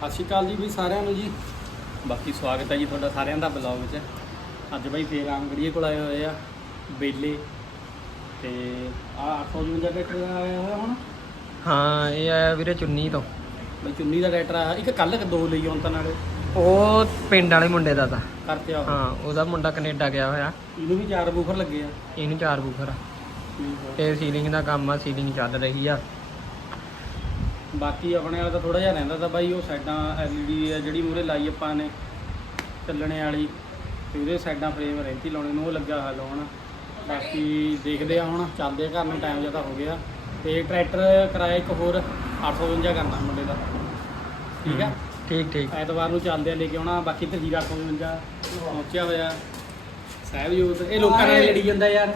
ਸਤਿ ਸ਼੍ਰੀ ਅਕਾਲ ਜੀ ਵੀ ਸਾਰਿਆਂ ਨੂੰ ਜੀ। ਬਾਕੀ ਸਵਾਗਤ ਹੈ ਜੀ ਤੁਹਾਡਾ ਸਾਰਿਆਂ ਦਾ ਬਲੌਗ 'ਚ ਅੱਜ ਬਾਈ ਫੇਰ ਆਮਗੜੀਏ ਕੋਲ ਆਏ ਹੋਏ ਆ ਬੇਲੇ। ਤੇ ਆ 855 ਟਰੈਕਟਰ ਆਇਆ ਹੋਇਆ ਹੁਣ? ਹਾਂ ਇਹ ਆਇਆ ਵੀਰੇ ਚੁੰਨੀ ਤੋਂ। ਬਈ ਚੁੰਨੀ ਦਾ ਟਰੈਕਟਰ ਆ ਇੱਕ ਕੱਲ ਦੋ ਲਈ ਹੁਣ ਤਾਂ ਨਾਲੇ। ਉਹ ਪਿੰਡ ਵਾਲੇ ਮੁੰਡੇ ਦਾ ਤਾਂ। ਕਰਤੇ ਆ ਹਾਂ ਉਹਦਾ ਮੁੰਡਾ ਕੈਨੇਡਾ ਗਿਆ ਹੋਇਆ। ਇਹਨੂੰ ਵੀ ਚਾਰ ਬੂਫਰ ਲੱਗੇ ਆ। ਇਹਨੂੰ ਚਾਰ ਬੂਫਰ। ਆ। ਤੇ ਸੀਲਿੰਗ ਦਾ ਕੰਮ ਆ ਸੀਲਿੰਗ ਚੱਲ ਰਹੀ ਆ। ਬਾਕੀ ਆਪਣੇ ਵਾਲਾ ਤਾਂ ਥੋੜਾ ਜਿਹਾ ਰਹਿੰਦਾ ਤਾਂ ਬਾਈ ਉਹ ਸਾਈਡਾਂ ਐਲਈਡੀ ਆ ਜਿਹੜੀ ਮੂਰੇ ਲਾਈ ਆਪਾਂ ਨੇ ਚੱਲਣੇ ਵਾਲੀ ਤੇ ਉਹਦੇ ਸਾਈਡਾਂ ਫਰੇਮ ਰਹਿੰਦੀ ਲਾਉਣੇ ਨੂੰ ਉਹ ਲੱਗਾ ਹਾਲ ਹੁਣ ਬਾਕੀ ਦੇਖਦੇ ਆ ਹੁਣ ਚੱਲਦੇ ਘਰ ਨੂੰ ਟਾਈਮ ਜ਼ਿਆਦਾ ਹੋ ਗਿਆ। ਤੇ ਟਰੈਕਟਰ ਕਿਰਾਇਆ ਇੱਕ ਹੋਰ 852 ਕਰਨਾ ਮੁੰਡੇ ਦਾ। ਠੀਕ ਆ? ਠੀਕ ਠੀਕ। ਐਤਵਾਰ ਨੂੰ ਚੱਲਦੇ ਆ ਲੈ ਕੇ ਆਉਣਾ ਬਾਕੀ ਤੇ ਹੀਰਾ 852 ਪਹੁੰਚਿਆ ਹੋਇਆ। ਸਹਿਬਜੋਤ ਇਹ ਲੋਕਾਂ ਨਾਲ ਲੜੀ ਜਾਂਦਾ ਯਾਰ।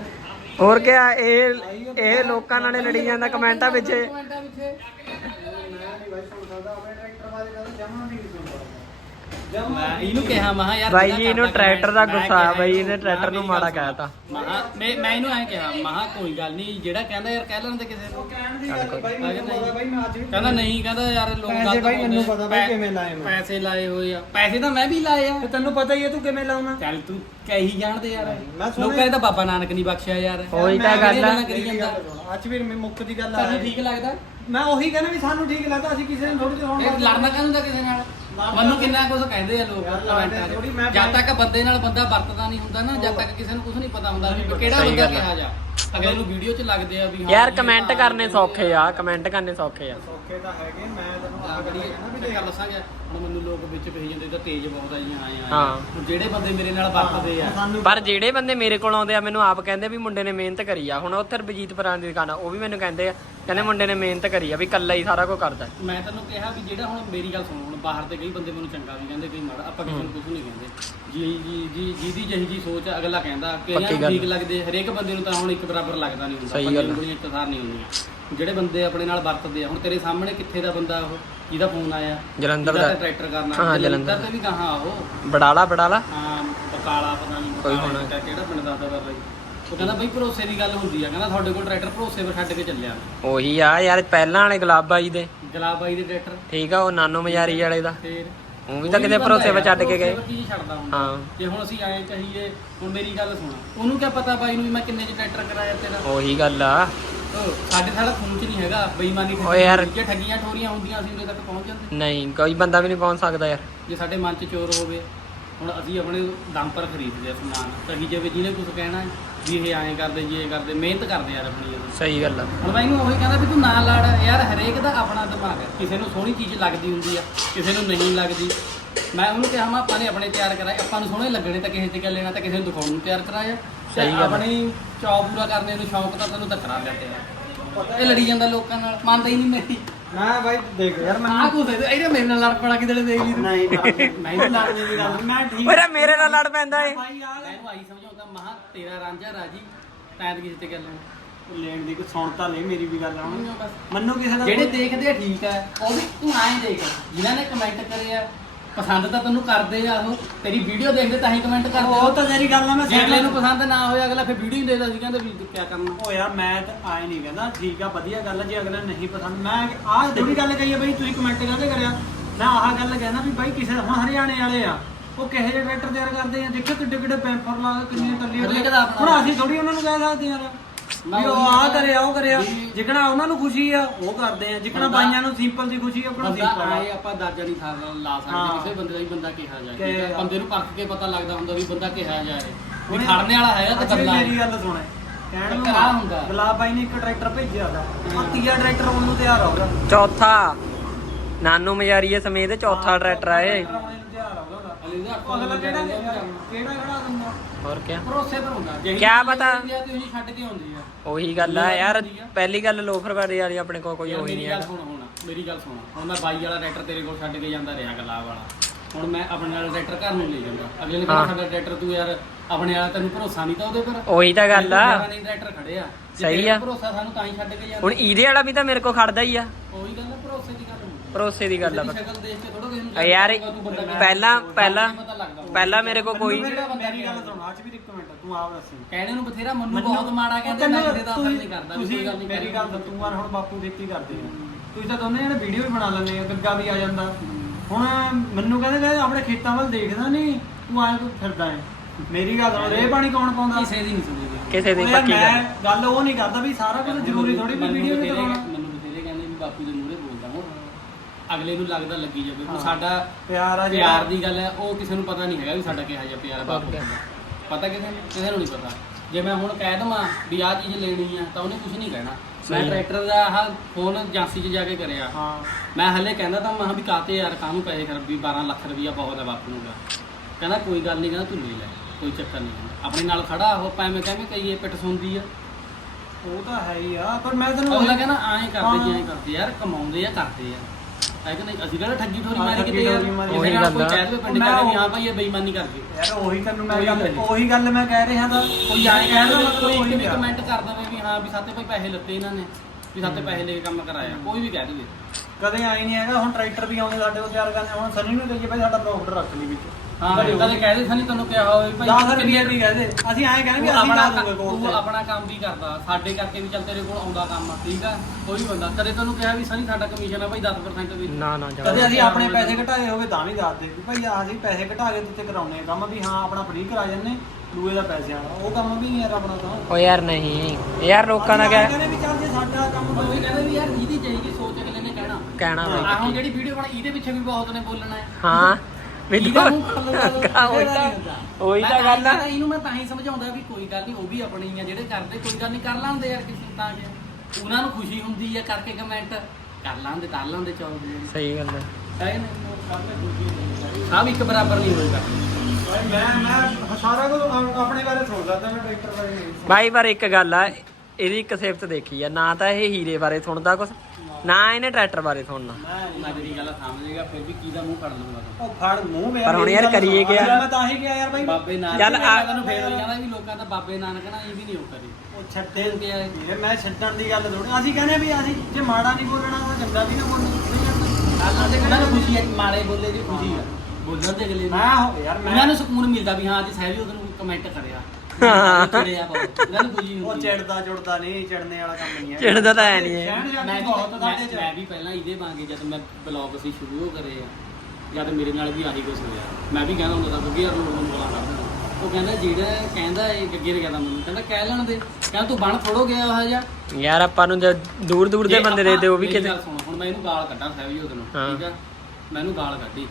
ਹੋਰ ਕਿਆ ਇਹ ਇਹ ਲੋਕਾਂ ਨਾਲੇ ਲੜੀ ਜਾਂਦਾ ਕਮੈਂਟਾਂ ਵਿੱਚ ਇਹਨੂੰ ਕਿਹਾ ਮਹਾ ਯਾਰ ਬਾਈ ਜਿਹੜਾ ਜੀ ਇਹਨੂੰ ਕਰਦਾ ਟਰੈਕਟਰ ਦਾ ਮੈਂ ਗੁੱਸਾ ਆ ਕਿਹਾ ਬਾਈ ਇਹਨੇ ਮੈਂ ਟਰੈਕਟਰ ਨੂੰ ਮੇਰੀ ਮਾੜਾ ਗੱਲ ਕਹਿਤਾ। ਮਹਾ ਮੈਂ ਮੈਂ ਇਹਨੂੰ ਐਂ ਕਿਹਾ ਮਹਾ ਕੋਈ ਗੱਲ ਨਹੀਂ ਜਿਹੜਾ ਕਹਿੰਦਾ ਯਾਰ ਕਹਿ ਲੈਣ ਦੇ ਕਿਸੇ ਨੂੰ ਕਹਿੰਦਾ ਨਹੀਂ ਕਹਿੰਦਾ ਯਾਰ ਲੋਕ ਪੈਸੇ ਗਲਤ ਬਾਈ ਮੈਨੂੰ ਬੋਲਦੇ। ਪਤਾ ਬਾਈ ਪੈ- ਕਿਵੇਂ ਲਾਏ ਮੈਂ। ਪੈਸੇ ਲਾਏ ਹੋਏ ਆ। ਪੈਸੇ ਤਾਂ ਮੈਂ ਵੀ ਲਾਏ ਆ। ਤੇ ਤੈਨੂੰ ਪਤਾ ਹੀ ਹੈ ਤੂੰ ਕਿਵੇਂ ਲਾਉਣਾ। ਚੱਲ ਤੂੰ ਕਹੀ ਜਾਣਦੇ ਯਾਰ। ਲੋਕਾਂ ਨੇ ਤਾਂ ਬਾਬਾ ਨਾਨਕ ਨਹੀਂ ਬਖਸ਼ਿਆ ਯਾਰ। ਉਹੀ ਤਾਂ ਮੈਂ ਗੱਲ ਕਿਹੜੀਆਂ ਆ। ਗੱਲਾਂ ਕਰੀ ਜਾਂਦਾ ਅੱਜ ਵੀ ਮੈਂ ਮੁੱਖ ਦੀ ਗੱਲ ਆ ਤੁਹਾਨੂੰ ਠੀਕ ਲੱਗਦਾ? ਮੈਂ ਉਹੀ ਕਹਿੰਦਾ ਵੀ ਸਾਨੂੰ ਠੀਕ ਲੱਗਦਾ ਅਸੀਂ ਕਿਸੇ ਨੂੰ ਥੋੜੀ ਜਿਹੀ ਇਹ ਲੜਨਾ ਕਾਹਨੂੰ ਦਾ ਕਿਸੇ ਨਾਲ? ਮੈਨੂੰ ਕਿੰਨਾ ਕੁਝ ਕਹਿੰਦੇ ਆ ਲੋਕ ਕਮੈਂਟਾਂ 'ਚ। ਜਦ ਤੱਕ ਬੰਦੇ ਨਾਲ ਬੰਦਾ ਵਰਤਦਾ ਨਹੀਂ ਹੁੰਦਾ ਨਾ ਜਦ ਤੱਕ ਕਿਸੇ ਨੂੰ ਕੁਝ ਨਹੀਂ ਪਤਾ ਹੁੰਦਾ ਵੀ ਕਿਹੜਾ ਬੰਦਾ ਆ। ਕਿਹਾ ਜਾ। ਅਗਲੇ ਨੂੰ ਵੀਡੀਓ 'ਚ ਲੱਗਦੇ ਆ ਵੀ ਹਾਂ ਯਾਰ ਕਮੈਂਟ ਕਰਨੇ ਸੌਖੇ ਆ ਕਮੈਂਟ ਕਰਨੇ ਸੌਖੇ ਆ। ਸੌਖੇ ਤਾਂ ਹੈਗੇ ਮੈਂ ਤੈਨੂੰ ਬੜੀ ਗੱਲ ਵੀ ਦੱਸਾਂਗੇ। ਹੁਣ ਮੈਨੂੰ ਵਿੱਚ ਕਹੀ ਜਾਂਦੇ ਤਾਂ ਤੇਜ਼ ਬਹੁਤ ਆ ਜੀ ਹਾਂ ਹਾਂ ਹਾਂ। ਹੁਣ ਜਿਹੜੇ ਬੰਦੇ ਮੇਰੇ ਨਾਲ ਵਰਤਦੇ ਆ। ਸਾਨੂੰ ਪਰ ਜਿਹੜੇ ਬੰਦੇ ਮੇਰੇ ਕੋਲ ਆਉਂਦੇ ਆ ਮੈਨੂੰ ਆਪ ਕਹਿੰਦੇ ਵੀ ਮੁੰਡੇ ਨੇ ਮਿਹਨਤ ਕਰੀ ਆ। ਹੁਣ ਉੱਥੇ ਬਜੀਤ ਪਰਾਂ ਦੀ ਦੁਕਾਨ ਆ ਉਹ ਵੀ ਮੈਨੂੰ ਕਹਿੰਦੇ ਆ ਕਹਿੰਦੇ ਮੁੰਡੇ ਨੇ ਮਿਹਨਤ ਕਰੀ ਆ ਵੀ ਕੱਲਾ ਹੀ ਸਾਰਾ ਕੁਝ ਕਰਦਾ। ਮੈਂ ਤੈਨੂੰ ਕਿਹਾ ਵੀ ਜਿਹੜਾ ਹੁਣ ਮੇਰੀ ਗੱਲ ਸੁਣੋ ਹੁਣ ਬਾਹਰ ਦੇ ਕਈ ਬੰਦੇ ਮੈਨੂੰ ਚੰਗਾ ਵੀ ਕਹਿੰਦੇ ਕਈ ਮਾੜਾ ਆਪਾਂ ਕਿਸੇ ਨੂੰ ਕੁਝ ਨਹੀਂ ਕਹਿੰਦੇ। ਜੀ ਜੀ ਜੀ ਜਿਹਦੀ ਜਿਹੀ ਜੀ ਸੋਚ ਆ, ਅਗਲਾ ਕਹਿੰਦਾ ਪੱਕੀ ਨੂੰ ਗੱਲ। ਠੀਕ ਲੱਗਦੇ ਹਰੇਕ ਬੰਦੇ ਨੂੰ ਤਾਂ ਹੁਣ ਇੱਕ ਬਰਾਬਰ ਲੱਗਦਾ ਨਹੀਂ ਹੁੰਦਾ ਸਹੀ ਗੱਲ। ਉਂਗਲੀਆਂ ਇਕਸਾਰ ਨਹੀਂ ਹੁੰਦੀਆਂ। ਜਿਹੜੇ ਬੰਦੇ ਆਪਣੇ ਨਾਲ ਵਰਤਦੇ ਆ ਹੁਣ ਤੇਰੇ ਸਾਹਮਣੇ ਕਿੱਥੇ ਦਾ ਬੰਦਾ ਉਹ ਜਿਹਦਾ ਫੋਨ ਆਇਆ ਜਲੰਧਰ ਦਾ। ਟਰੈਕਟਰ ਕਰਨਾ। ਹਾਂ, ਜਲੰਧਰ ਤੇ ਵੀ ਕਹਾ ਉਹ ਬੜਾਲਾ ਬੜਾਲਾ? ਹਾਂ ਬਕਾਲਾ ਪਤਾ ਨਹੀਂ ਕੋਈ ਹੋਣਾ। ਦਾ ਕਿਹੜਾ ਪਿੰਡ ਦੱਸਦਾ ਕਰ ਲਈ ਉਹ ਕਹਿੰਦਾ ਬਈ ਭਰੋਸੇ ਦੀ ਗੱਲ ਹੁੰਦੀ ਆ ਕਹਿੰਦਾ ਤੁਹਾਡੇ ਕੋਲ ਟਰੈਕਟਰ ਭਰੋਸੇ 'ਤੇ ਛੱਡ ਕੇ ਚੱਲਿਆ। ਉਹੀ ਆ ਯਾਰ ਪਹਿਲਾਂ ਵਾਲੇ ਗੁਲਾਬ ਬਾਈ ਦੇ। ਗਲਾਬ ਬਾਈ ਦੇ ਟਰੈਕਟਰ। ਠੀਕ ਆ ਉਹ ਨਾਨੋ ਮਜਾਰੀ ਵਾਲੇ ਦਾ। ਫੇਰ। ਉਹ ਵੀ ਤਾਂ ਕਿਤੇ ਭਰੋਸੇ 'ਤੇ ਛੱਡ ਕੇ ਗਏ। ਭਰੋਸੇ 'ਤੇ ਹੀ ਛੱਡਦਾ ਹੁੰਦਾ? ਹਾਂ। ਜੇ ਹੁਣ ਅਸੀਂ ਐਂ ਕਹੀਏ ਹੁਣ ਮੇਰੀ ਗੱਲ ਸੁਣ। ਉਹਨੂੰ ਕੀ ਪਤਾ ਬਾਈ ਨੂੰ ਵੀ ਮੈਂ ਕਿੰਨੇ ਚ ਟਰੈਕਟਰ ਕਰਾਇਆ ਤੇਰਾ? ਉਹੀ ਗੱਲ ਆ। ਸਾਡੇ ਸਾਡਾ ਖੂਨ ਚ ਨਹੀਂ ਹੈਗਾ ਬੇਈਮਾਨੀ ਓਏ ਯਾਰ। ਜੇ ਠੱਗੀਆਂ ਠੋਰੀਆਂ ਹੁੰਦੀਆਂ ਅਸੀਂ ਤੱਕ ਪਹੁੰਚ ਜਾਂਦੇ। ਨਹੀਂ ਕੋਈ ਬੰਦਾ ਵੀ ਨਹੀਂ ਪਹੁੰਚ ਸਕਦਾ ਯਾਰ। ਜੇ ਸਾਡੇ ਮਨ ਚ ਚੋਰ ਹੋਵੇ ਹੁਣ ਅਸੀਂ ਆਪਣੇ ਦਮ ਪਰ ਖਰੀਦਦੇ ਆ ਸਮਾਨ। ਕਹੀ ਜਾਵੇ ਜਿਹਨੇ ਕੁਝ ਕਹਿਣਾ ਹੈ, ਵੀ ਇਹ ਐਂ ਕਰਦੇ ਜੀ ਇਹ ਕਰਦੇ ਮਿਹਨਤ ਕਰਦੇ ਯਾਰ ਆਪਣੀ। ਸਹੀ ਗੱਲ ਆ। ਹੁਣ ਬਾਈ ਨੂੰ ਉਹੀ ਕਹਿੰਦਾ ਵੀ ਤੂੰ ਨਾ ਲੜ ਯਾਰ ਹਰੇਕ ਦਾ ਆਪਣਾ ਦਿਮਾਗ ਹੈ। ਕਿਸੇ ਨੂੰ ਸੋਹਣੀ ਚੀਜ਼ ਲੱਗਦੀ ਹੁੰਦੀ ਆ ਕਿਸੇ ਨੂੰ ਨਹੀਂ ਲੱਗਦੀ। ਮੈਂ ਉਹਨੂੰ ਕਿਹਾ ਮੈਂ ਆਪਾਂ ਨੇ ਆਪਣੇ ਤਿਆਰ ਕਰਾਏ ਆਪਾਂ ਨੂੰ ਸੋਹਣੇ ਲੱਗਣੇ ਤਾਂ ਕਿਸੇ ਤੇ ਕਿਆ ਲੈਣਾ ਤਾਂ ਕਿਸੇ ਨੂੰ ਦਿਖਾਉਣ ਨੂੰ ਤਿਆਰ ਕਰਾਇਆ। ਸਹੀ ਗੱਲ ਆ। ਆਪਣੀ ਚੌ ਪੂਰਾ ਕਰਨੇ ਨੂੰ ਸ਼ੌਂਕ ਤਾਂ ਤੈਨੂੰ ਲਿਆ ਤੇਰਾ। ਇਹ ਲੜੀ ਜਾਂਦਾ ਲੋਕਾਂ ਨਾਲ ਮੰਨਦਾ ਹੀ ਨਹੀਂ ਮੇਰੀ। ਮੈਂ ਬਾਈ ਦੇਖ ਯਾਰ ਮੈਂ ਆਹ ਕੁਝ ਇਹਦੇ ਮੇਰੇ ਨਾਲ ਲੜ ਪੜਾ ਕਿਤੇ ਦੇਖ ਲਈ ਤੂੰ। ਨਹੀਂ ਮੈਂ ਵੀ ਲੜਨੇ ਦੀ ਗੱਲ ਮੈਂ ਠੀਕ। ਓਏ ਮੇਰੇ ਨਾਲ ਲੜ ਪੈਂਦਾ ਏ। ਬਾਈ ਯਾਰ ਮੈਨੂੰ ਆਈ ਸਮਝਾਉਂਦਾ ਮਹਾ ਤੇਰਾ ਰਾਂਝਾ ਰਾਜੀ ਤੈਂ ਤਾਂ ਕਿਸੇ ਤੇ ਕਿਆ ਲੈਣਾ ਲੈਣ ਦੀ ਕੋਈ ਸੁਣ ਤਾਂ ਲੈ ਮੇਰੀ ਵੀ ਗੱਲ ਹੁਣ ਬਸ। ਮੰਨੂ ਕਿਸੇ ਦਾ ਜਿਹੜੇ ਦੇਖਦੇ ਆ ਠੀਕ ਹੈ ਉਹ ਵੀ ਤੂੰ ਐਂ ਦੇਖ। ਜਿਨ੍ਹਾਂ ਨੇ ਕਮੈਂਟ ਕਰੇ ਆ ਪਸੰਦ ਤਾਂ ਤੈਨੂੰ ਕਰਦੇ ਆ ਉਹ। ਤੇਰੀ ਵੀਡੀਓ ਦੇਖਦੇ ਤਾਂ ਹੀ ਕਮੈਂਟ ਕਰਦੇ ਉਹ ਤਾਂ ਤੇਰੀ ਗੱਲ ਆ ਮੈਂ ਜੇ ਅਗਲੇ ਨੂੰ ਪਸੰਦ ਨਾ ਹੋਇਆ ਅਗਲਾ ਫਿਰ ਵੀਡੀਓ ਹੀ ਦੇਦਾ ਸੀ ਕਹਿੰਦੇ ਵੀ ਤੂੰ ਕੀ ਕਰਨਾ। ਯਾਰ ਮੈਂ ਤਾਂ ਆਏ ਨਹੀਂ ਕਹਿੰਦਾ ਠੀਕ ਆ ਵਧੀਆ ਗੱਲ ਆ ਜੇ ਅਗਲਾ ਨਹੀਂ ਪਸੰਦ। ਮੈਂ ਆਹ ਜਿਹੜੀ ਗੱਲ ਕਹੀ ਆ ਬਈ ਤੁਸੀਂ ਕਮੈਂਟ ਕਾਹਦੇ ਕਰਿਆ? ਮੈਂ ਆਹ ਗੱਲ ਕਹਿੰਦਾ ਵੀ ਬਾਈ ਕਿਸੇ ਹੁਣ ਹਰਿਆਣੇ ਵਾਲੇ ਆ ਉਹ ਕਿਹੋ ਜਿਹੇ ਟਰੈਕਟਰ ਤਿਆਰ ਕਰਦੇ ਆ? ਦੇਖੋ ਕਿੱਡੇ ਕਿੱਡੇ ਪੈਂਪਰ ਲਾ ਕੇ ਕਿੰਨੀਆਂ ਟੱਲੀਆਂ ਹੁਣ ਅਸੀਂ ਥੋੜੀ ਉਹਨਾਂ ਨੂੰ ਕਹਿ ਸਕਦੇ ਯਾਰ। ਵੀ ਉਹ ਕਹਿੰਦਾ ਕਰਿਆ ਉਹ ਕਰਿਆ ਜਿਕਣਾ ਉਹਨਾਂ ਨੂੰ ਖੁਸ਼ੀ ਆ ਉਹ ਕਰਦੇ ਆ। ਜਿਕਣਾ ਬਾਈਆਂ ਨੂੰ ਸਿੰਪਲ ਦੀ ਖੁਸ਼ੀ ਆ ਆਪਣਾ ਬੰਦਾ ਸਿੰਪਲ ਆ। ਆਏ ਆਪਾਂ ਦਾਜਾ ਨਹੀਂ ਥਾ ਲਾ ਸਕਦੇ। ਹਾਂ। ਕਿਸੇ ਬੰਦੇ ਦਾ ਹੀ ਬੰਦਾ ਕਿਹਾ ਜਾਏ ਠੀਕ ਹੈ? ਬੰਦੇ ਨੂੰ ਪਰਖ ਕੇ ਪਤਾ ਲੱਗਦਾ ਹੁੰਦਾ ਵੀ ਬੰਦਾ ਕਿਹਾ ਜਾਏ। ਵੀ ਖੜਨੇ ਵਾਲਾ ਹੈਗਾ ਤੇ ਅੱਛਾ ਵੀ ਬੰਦਾ ਮੇਰੀ ਗੱਲ ਸੁਣੇ। ਕਹਿਣ ਨੂੰ ਟਕਰਾਅ ਹੁੰਦਾ। ਗੁਲਾਬ ਬਾਈ ਨੇ ਇੱਕ ਟਰੈਕਟਰ ਭੇਜਿਆ ਦਾ ਆ ਤੀਆ ਟਰੈਕਟਰ ਆਉਣ ਨੂੰ ਤਿਆਰ ਹੋਗਾ ਚੌਥਾ। ਨਾਨੋ ਮਜਾਰੀਏ ਸਮੇਤ ਚੌਥਾ ਟਰੈਕਟਰ ਆ ਇਹ। ਅਗਲੇ ਦਾ ਉਹ ਅਗਲਾ ਕਿਹੜਾ ਕਿਹੜਾ ਖੜਾ ਦਿੰਦਾ? ਹੋਰ ਕੀ ਭਰੋਸੇ ਪਰ ਹੁੰਦਾ ਜਿਹੀ ਕਿਆ ਚੀਜ਼ ਪਤਾ? ਹੁੰਦੀ ਆ ਤੇ ਉਹੀ ਛੱਡ ਕੇ ਆਉਂਦੀ ਆ। ਉਹੀ ਗੱਲ ਆ ਯਾਰ ਪਹਿਲੀ ਗੱਲ ਲੋਫਰ ਵਾਲੀ ਵਾਲੀ ਆਪਣੇ ਕੋਲ ਕੋਈ ਯਾਰ ਹੋਈ ਮੇਰੀ ਨਹੀਂ ਗੱਲ ਹੈਗਾ। ਸੁਣ ਹੁਣ ਮੇਰੀ ਗੱਲ ਸੁਣ। ਹੁਣ ਮੈਂ ਬਾਈ ਵਾਲਾ ਟਰੈਕਟਰ ਤੇਰੇ ਕੋਲ ਛੱਡ ਕੇ ਜਾਂਦਾ ਰਿਹਾ ਗਲਾਬ ਵਾਲਾ। ਹੁਣ ਮੈਂ ਆਪਣੇ ਵਾਲਾ ਟਰੈਕਟਰ ਘਰ ਨੂੰ ਲੈ ਜਾਂਦਾ। ਅਗਲੇ ਨੇ ਕਹਿੰਦਾ ਹਾਂ। ਸਾਡਾ ਟਰੈਕਟਰ ਤੂੰ ਯਾਰ ਆਪਣੇ ਵਾਲਾ ਤੈਨੂੰ ਭਰੋਸਾ ਨਹੀਂ ਤਾਂ ਉਹਦੇ ਪਰ। ਉਹੀ ਤਾਂ ਗੱਲ ਆ। ਨਹੀਂ ਟਰੈਕਟਰ ਖੜੇ ਆ ਜੇ ਸਹੀ ਤੇਰੇ ਆ। ਭਰੋਸਾ ਸਾਨੂੰ ਤਾਂ ਹੀ ਛੱਡ ਕੇ ਜਾਂਦਾ। ਹੁਣ ਇਹਦੇ ਵਾਲਾ ਵੀ ਤਾਂ ਮੇਰੇ ਕੋਲ ਖੜਦਾ ਹੀ ਆ। ਉਹੀ ਗੱਲ ਆ ਭਰੋਸੇ ਦੀ ਗੱਲ ਭਰੋਸੇ ਦੀ ਗੱਲ ਆ ਦੀ ਸ਼ਕਲ ਦੇਖ ਕੇ ਥੋੜਾ ਕਿਸੇ ਨੂੰ ਆ ਯਾਰ ਪਹਿਲਾਂ ਪਹਿਲਾਂ ਨਹੀਂ ਪਹਿਲਾਂ ਮੇਰੇ ਕੋਲ ਕੋਈ ਮੇਰੀ ਗੱਲ ਸੁਣ ਅੱਜ ਵੀ ਇੱਕ ਮਿੰਟ ਤੂੰ ਆਪ ਦੱਸ। ਕਹਿਣੇ ਨੂੰ ਬਥੇਰਾ ਮੰਨੂ ਬਹੁਤ ਮਾੜਾ ਕਹਿੰਦੇ ਮੈਂ ਕਿਸੇ ਦਾ ਅਸਰ ਨਹੀਂ ਕਰਦਾ ਵੀ ਤੁਸੀਂ ਕੋਈ ਗੱਲ ਨਹੀਂ ਮੇਰੀ ਗੱਲ ਤਾਂ ਤੂੰ ਯਾਰ ਹੁਣ ਬਾਪੂ ਦੇਖੀ ਕਰਦੇ ਆ। ਤੁਸੀਂ ਤਾਂ ਦੋਨੇ ਜਣੇ ਵੀਡੀਓ ਵੀ ਬਣਾ ਲੈਂਦੇ ਆ ਗੱਗਾ ਵੀ ਆ ਜਾਂਦਾ। ਹੁਣ ਮੈਨੂੰ ਕਹਿੰਦੇ ਕਹਿੰਦੇ ਆਪਣੇ ਖੇਤਾਂ ਵੱਲ ਦੇਖਦਾ ਨਹੀਂ ਤੂੰ ਆਇਆ ਤੂੰ ਫਿਰਦਾ ਹੈ ਮੇਰੀ ਗੱਲ ਸੁਣ ਰੇ ਪਾਣੀ ਕੌਣ ਪਾਉਂਦਾ? ਕਿਸੇ ਦੀ ਨਹੀਂ ਸੁਣੀ ਕਿਸੇ ਦੀ ਉਹ ਯਾਰ ਪੱਕੀ ਮੈਂ ਗੱਲ ਗੱਲ ਉਹ ਨਹੀਂ ਕਰਦਾ ਵੀ ਸਾਰਾ ਕੁਝ ਜ਼ਰੂਰੀ ਥੋੜੀ ਵੀ ਵੀਡੀਓ ਬਥੇਰੇ- ਦਿਖਾਉਣਾ। ਮੈਨੂੰ ਬਥੇਰੇ ਕਹਿੰਦੇ ਵੀ ਬਾਪੂ ਦੇ ਅਗਲੇ ਨੂੰ ਲੱਗਦਾ ਲੱਗੀ ਜਾਵੇ ਹਾਂ। ਉਹ ਸਾਡਾ ਪਿਆਰ ਆ ਪਿਆਰ ਦੀ ਗੱਲ ਹੈ ਉਹ ਕਿਸੇ ਨੂੰ ਪਤਾ ਨਹੀਂ ਹੈਗਾ ਵੀ ਸਾਡਾ ਕਿਹਾ ਜਿਹਾ ਪਿਆਰ ਆ ਬਾਪੂ ਪਤਾ। ਦਾ ਪਤਾ ਕਿਸੇ ਨੂੰ ਕਿਸੇ ਨੂੰ ਨਹੀਂ ਪਤਾ ਜੇ ਮੈਂ ਹੁਣ ਕਹਿ ਦਵਾਂ ਵੀ ਆਹ ਚੀਜ਼ ਲੈਣੀ ਆ ਤਾਂ ਉਹਨੇ ਕੁਝ ਨਹੀਂ ਕਹਿਣਾ ਮੈਂ ਸਹੀ। ਟਰੈਕਟਰ ਦਾ ਆਹ ਫੋਨ ਏਜੰਸੀ 'ਚ ਜਾ ਕੇ ਕਰਿਆ ਹਾਂ ਮੈਂ ਹਲੇ ਕਹਿੰਦਾ ਤਾਂ ਮੈਂ ਕਿਹਾ ਵੀ ਕਾਤੇ ਯਾਰ ਕਾਹਨੂੰ ਪੈਸੇ ਖਰਚ ਵੀ 12 ਲੱਖ ਰੁਪਈਆ ਬਹੁਤ ਹੈ ਬਾਪੂ ਨੂੰ ਗਾ ਕਹਿੰਦਾ ਕੋਈ ਗੱਲ ਨਹੀਂ ਕਹਿੰਦਾ ਤੂੰ ਲੈ ਲੈ ਕੋਈ ਚੱਕਰ ਨਹੀਂ ਕਹਿੰਦਾ। ਆਪਣੇ ਨਾਲ ਖੜਾ ਉਹ ਭਾਵੇਂ ਕਿਵੇਂ ਕਹੀਏ ਪਿੱਟ ਸੁਣਦੀ ਆ ਉਹ ਤਾਂ ਹੈ ਹੀ ਆ ਪਰ ਮੈਂ ਤੈਨੂੰ ਅਗਲਾ ਕਹਿੰਦਾ ਐਂ ਕਰਦੇ ਜੀ ਹਾਂ। ਐਂ ਕਰਦੇ ਯਾਰ ਕਮਾਉਂਦੇ ਆ ਕਰਦੇ ਆ ਹੈ ਕਿ ਨਹੀਂ ਅਸੀਂ ਕਹਿੰਦਾ ਠੱਗੀ ਠੋਰੀ ਹਾਂ, ਮਾਰੀ ਠੱਗੀ ਕਿਤੇ ਯਾਰ ਠੋਰੀ ਮਾਰੀ। ਕਿਸੇ ਉਹੀ ਗੱਲ ਕੋਈ। ਕਹਿ ਪਿੰਡ ਮੈਂ ਕਹਿੰਦੇ ਵੀ ਉਹ- ਹਾਂ ਭਾਈ ਇਹ ਬੇਈਮਾਨੀ ਕਰਦੇ ਯਾਰ ਉਹੀ ਤੈਨੂੰ ਮੈਂ ਉਹੀ ਗੱਲ ਗੱਲ ਹੈ। ਉਹੀ ਗੱਲ ਮੈਂ ਕਹਿ ਰਿਹਾ ਤਾਂ ਕੋਈ ਐਂ ਕਹਿੰਦਾ ਮਤਲਬ ਕੋਈ ਉਹੀ ਇੱਕ ਵੀ ਪਿਆ। ਕਮੈਂਟ ਕਰ ਦਵੇ ਵੀ ਹਾਂ ਵੀ ਸਾਤੇ ਭਾਈ ਪੈਸੇ ਲੱਤੇ ਇਹਨਾਂ ਨੇ ਵੀ ਸਾਤੇ ਪੈਸੇ ਲੈ ਕੇ ਕੰਮ ਕਰਾਇਆ ਕੋਈ ਵੀ ਕਹਿ ਦੇਵੇ ਕਦੇ ਆਈ ਨਹੀਂ ਹੈਗਾ ਹੁਣ ਟਰੈਕਟਰ ਵੀ ਆਉਂਦੇ ਸਾਡੇ ਕੋਲ ਤਿਆਰ ਕਰਨੇ ਹੁਣ ਸਨੀ ਨੂੰ ਕਹੀਏ ਭਾਈ ਸਾਡਾ ਪ੍ਰੋਫਿਟ ਰੱਖ ਲਈ ਵਿੱਚ ਹਾਂ ਕਦੇ ਕਹਿ ਦੇ ਸਨੀ ਤੈਨੂੰ ਕਿਹਾ ਹੋਵੇ ਭਾਈ 10 ਕਿੰਨੀ- ਰੁਪਏ ਵੀ ਕਹਦੇ ਅਸੀਂ ਐਂ ਕਹਿੰਦੇ ਅਸੀਂ ਲਾ ਦੂੰਗੇ ਕੋਲ ਤੂੰ ਤੇ। ਆਪਣਾ ਕੰਮ ਵੀ ਕਰਦਾ ਸਾਡੇ ਕਰਕੇ ਵੀ ਚੱਲ ਤੇਰੇ ਕੋਲ ਆਉਂਦਾ ਕੰਮ ਠੀਕ ਆ? ਕੋਈ ਬੰਦਾ ਕਦੇ ਤੈਨੂੰ ਕਿਹਾ ਵੀ ਸਨੀ ਸਾਡਾ ਕਮਿਸ਼ਨ ਆ ਭਾਈ 10% ਵੀ। ਨਾ ਨਾ ਕਦੇ ਅਸੀਂ ਆਪਣੇ ਪੈਸੇ ਘਟਾਏ ਹੋਵੇ ਤਾਂ ਨਹੀਂ ਦੱਸਦੇ ਵੀ ਭਾਈ ਆਹ ਅਸੀਂ ਪੈਸੇ ਘਟਾ ਕੇ ਦਿੱਤੇ ਕਰਾਉਣੇ ਆ ਕੰਮ ਵੀ ਹਾਂ ਆਪਣਾ ਫ੍ਰੀ ਕਰਾ ਜੰਨੇ ਦੂਏ ਦਾ ਪੈਸੇ ਆਣਾ ਉਹ ਕੰਮ ਵੀ ਨਹੀਂ ਯਾਰ ਆਪਣਾ ਤਾਂ। ਓ ਯਾਰ ਨਹੀਂ ਯਾਰ ਲੋਕਾਂ ਦਾ ਕਹਿ ਕਹਿੰਦੇ ਵੀ ਚੱਲ ਜੇ ਸਾਡਾ ਕੰਮ ਉਹ ਕਹਿੰਦੇ ਵੀ ਯਾਰ ਜਿਹਦੀ ਚਾਹੀਦੀ ਸੋਚ ਅਗਲੇ ਨੇ ਕਹਿਣਾ। ਕਹਿਣਾ ਆਹ ਹੁਣ ਬਈ ਜਿਹੜੀ ਵੀਡੀਓ ਬਣਾ ਇਹਦੇ ਪਿੱਛੇ ਵੀ ਬਹੁਤ ਨੇ ਬੋਲਣਾ ਹੈ। ਹਾਂ। ਇਹਦਾ ਬਿਲਕੁਲ ਮੂੰਹ ਖੁੱਲ੍ਹ ਗਿਆ, ਉਹੀ ਇਹਦਾ ਤਾਂ ਨਹੀਂ ਹੁੰਦਾ। ਉਹੀ ਮੈਂ ਤਾਂ ਗੱਲ ਆ। ਕਹਿੰਦਾ ਇਹਨੂੰ ਮੈਂ ਤਾਂ ਹੀ ਸਮਝਾਉਂਦਾ ਵੀ ਕੋਈ ਗੱਲ ਨਹੀਂ ਉਹ ਵੀ ਆਪਣੇ ਹੀ ਆ ਜਿਹੜੇ ਕਰਦੇ ਕੋਈ ਗੱਲ ਨਹੀਂ ਕਰ ਲਾਂਦੇ ਯਾਰ ਕਿਸੇ ਨੂੰ ਤਾਂ ਕਿ ਉਹਨਾਂ ਨੂੰ ਖੁਸ਼ੀ ਹੁੰਦੀ ਹੈ ਕਰਕੇ ਕਮੈਂਟ ਕਰ ਲਾਂਦੇ ਕਰ ਲਾਂਦੇ ਚੌਲ ਦੀ ਸਹੀ ਗੱਲ ਹੈ ਹੈ ਨਹੀਂ ਸਭ ਇੱਕ ਬਰਾਬਰ ਨਹੀਂ ਹੋਏਗਾ। ਭਾਈ ਮੈਂ ਮੈਂ ਸਾਰਾ ਕੁਝ ਆਪਣੇ ਬਾਰੇ ਸੋਚਦਾ ਤਾਂ ਮੈਂ ਟਰੈਕਟਰ ਬਾਰੇ ਨਹੀਂ ਬਾਈ ਪਰ ਇੱਕ ਗੱਲ ਆ ਇਹਦੀ ਇੱਕ ਸਿਫਤ ਦੇਖੀ ਆ ਨਾ ਤਾਂ ਇਹ ਹੀਰੇ ਬਾਰੇ ਸੁਣਦਾ ਕੁਛ। ਨਾ ਇਹਨੇ ਟਰੈਕਟਰ ਬਾਰੇ ਸੁਣਨਾ। ਮੈਂ ਮੈਂ ਤੇਰੀ ਗੱਲ ਸਮਝੇਗਾ ਫਿਰ ਵੀ ਕਿਹਦਾ ਮੂੰਹ ਫੜ ਲੂੰਗਾ ਉਹ ਫੜ ਮੂੰਹ ਮੇਰਾ ਪਰ ਹੁਣ ਮੇਰੀ ਯਾਰ ਕਰੀਏ। ਕਿਆ? ਮੈਂ ਤਾਂ ਹੀ ਕਿਹਾ ਯਾਰ ਭਾਈ ਬਾਬੇ ਨਾਨਕ ਚੱਲ ਆ- ਮੈਂ ਤੈਨੂੰ ਫੇਰ ਉਹੀ ਕਹਿੰਦਾ ਵੀ ਲੋਕਾਂ ਦਾ ਬਾਬੇ ਨਾਨਕ ਨਾ ਇਹ ਵੀ ਨਹੀਂ ਉਹ ਕਰੇ। ਉਹ ਛੱਡੇ? ਵੀਰੇ ਮੈਂ ਛੱਡਣ ਦੀ ਗੱਲ ਥੋੜੀ ਅਸੀਂ ਕਹਿੰਦੇ ਵੀ ਅਸੀਂ ਜੇ ਮਾੜਾ ਨਹੀਂ ਬੋਲਣਾ ਤਾਂ ਚੰਗਾ ਵੀ ਨਾ ਬੋਲਣਾ। ਗੱਲਾਂ ਤੇ ਉਹਨਾਂ ਨੂੰ ਖੁਸ਼ੀ ਹੈ? ਮਾੜੇ ਬੋਲੇ ਦੀ ਖੁਸ਼ੀ ਆ। ਬੋਲਣ ਤੇ ਅਗਲੇ ਨੂੰ ਮੈਂ ਹੋ- ਯਾਰ ਉਹਨਾਂ ਮੈਂ ਨੂੰ ਸਕੂਨ ਮਿਲਦਾ ਵੀ ਹਾਂ ਅੱਜ ਸਹਿਬੀ ਉਹਨੂੰ ਕਮੈਂਟ ਕਰਿਆ। ਚਿੜਿਆ ਬਹੁਤ ਉਹਨਾਂ ਨੂੰ ਖੁਸ਼ੀ ਉਹ ਹੁੰਦੀ ਹੈ ਚਿੜਦਾ ਚੁੜਦਾ ਨਹੀਂ ਚਿੜਨੇ ਵਾਲਾ ਕੰਮ ਨਹੀਂ ਹੈ ਚਿੜਦਾ ਤਾਂ ਹੈ ਨਹੀਂ ਇਹ। ਸ਼ਹਿਰ ਜਾ ਮੈਂ ਕੇ ਵੀ ਬਹੁਤ ਮੈਂ- ਤੁਹਾਡੇ ਚ ਮੈਂ ਵੀ ਪਹਿਲਾਂ ਇਹਦੇ ਵਾਂਗੇ ਜਦ ਮੈਂ ਬਲੌਗ ਅਸੀਂ ਸ਼ੁਰੂ ਕਰੇ ਆ ਜਦ ਮੇਰੇ ਨਾਲ ਵੀ ਆਹੀ ਕੁਝ ਹੋਇਆ। ਮੈਂ ਵੀ ਕਹਿੰਦਾ ਹੁੰਦਾ ਤਾਂ ਗੱਗੇ ਯਾਰ ਲੋਕ ਨੂੰ ਬੋਲਾ ਕਰਦਾ ਉਹ ਕਹਿੰਦਾ ਜਿਹੜਾ ਕਹਿੰਦਾ ਇਹ ਗੱਗੇ ਨੇ ਕਹਿੰਦਾ ਮੈਨੂੰ। ਕਹਿੰਦਾ ਕਹਿ ਲੈਣ ਦੇ। ਕਹਿੰਦਾ ਤੂੰ ਬਣ ਥੋੜੋ ਗਿਆ ਉਹ ਜਿਹਾ? ਯਾਰ ਆਪਾਂ ਨੂੰ ਜੇ ਦੂਰ ਦੂਰ ਦੇ ਜੇ ਬੰਦੇ ਦੇ ਦੇ ਉਹ ਵੀ ਮੇਰੀ ਕਿਤੇ ਗੱਲ ਸੁਣ, ਹੁਣ ਮੈਂ ਇਹਨੂੰ ਗਾਲ ਕੱਢਾਂ ਸਹਿਬੀ ਉਹਦੇ ਨੂੰ ਹਾਂ। ਠੀਕ ਆ? ਮੈਂ ਇਹਨੂੰ ਗਾਲ ਕੱਢੀ।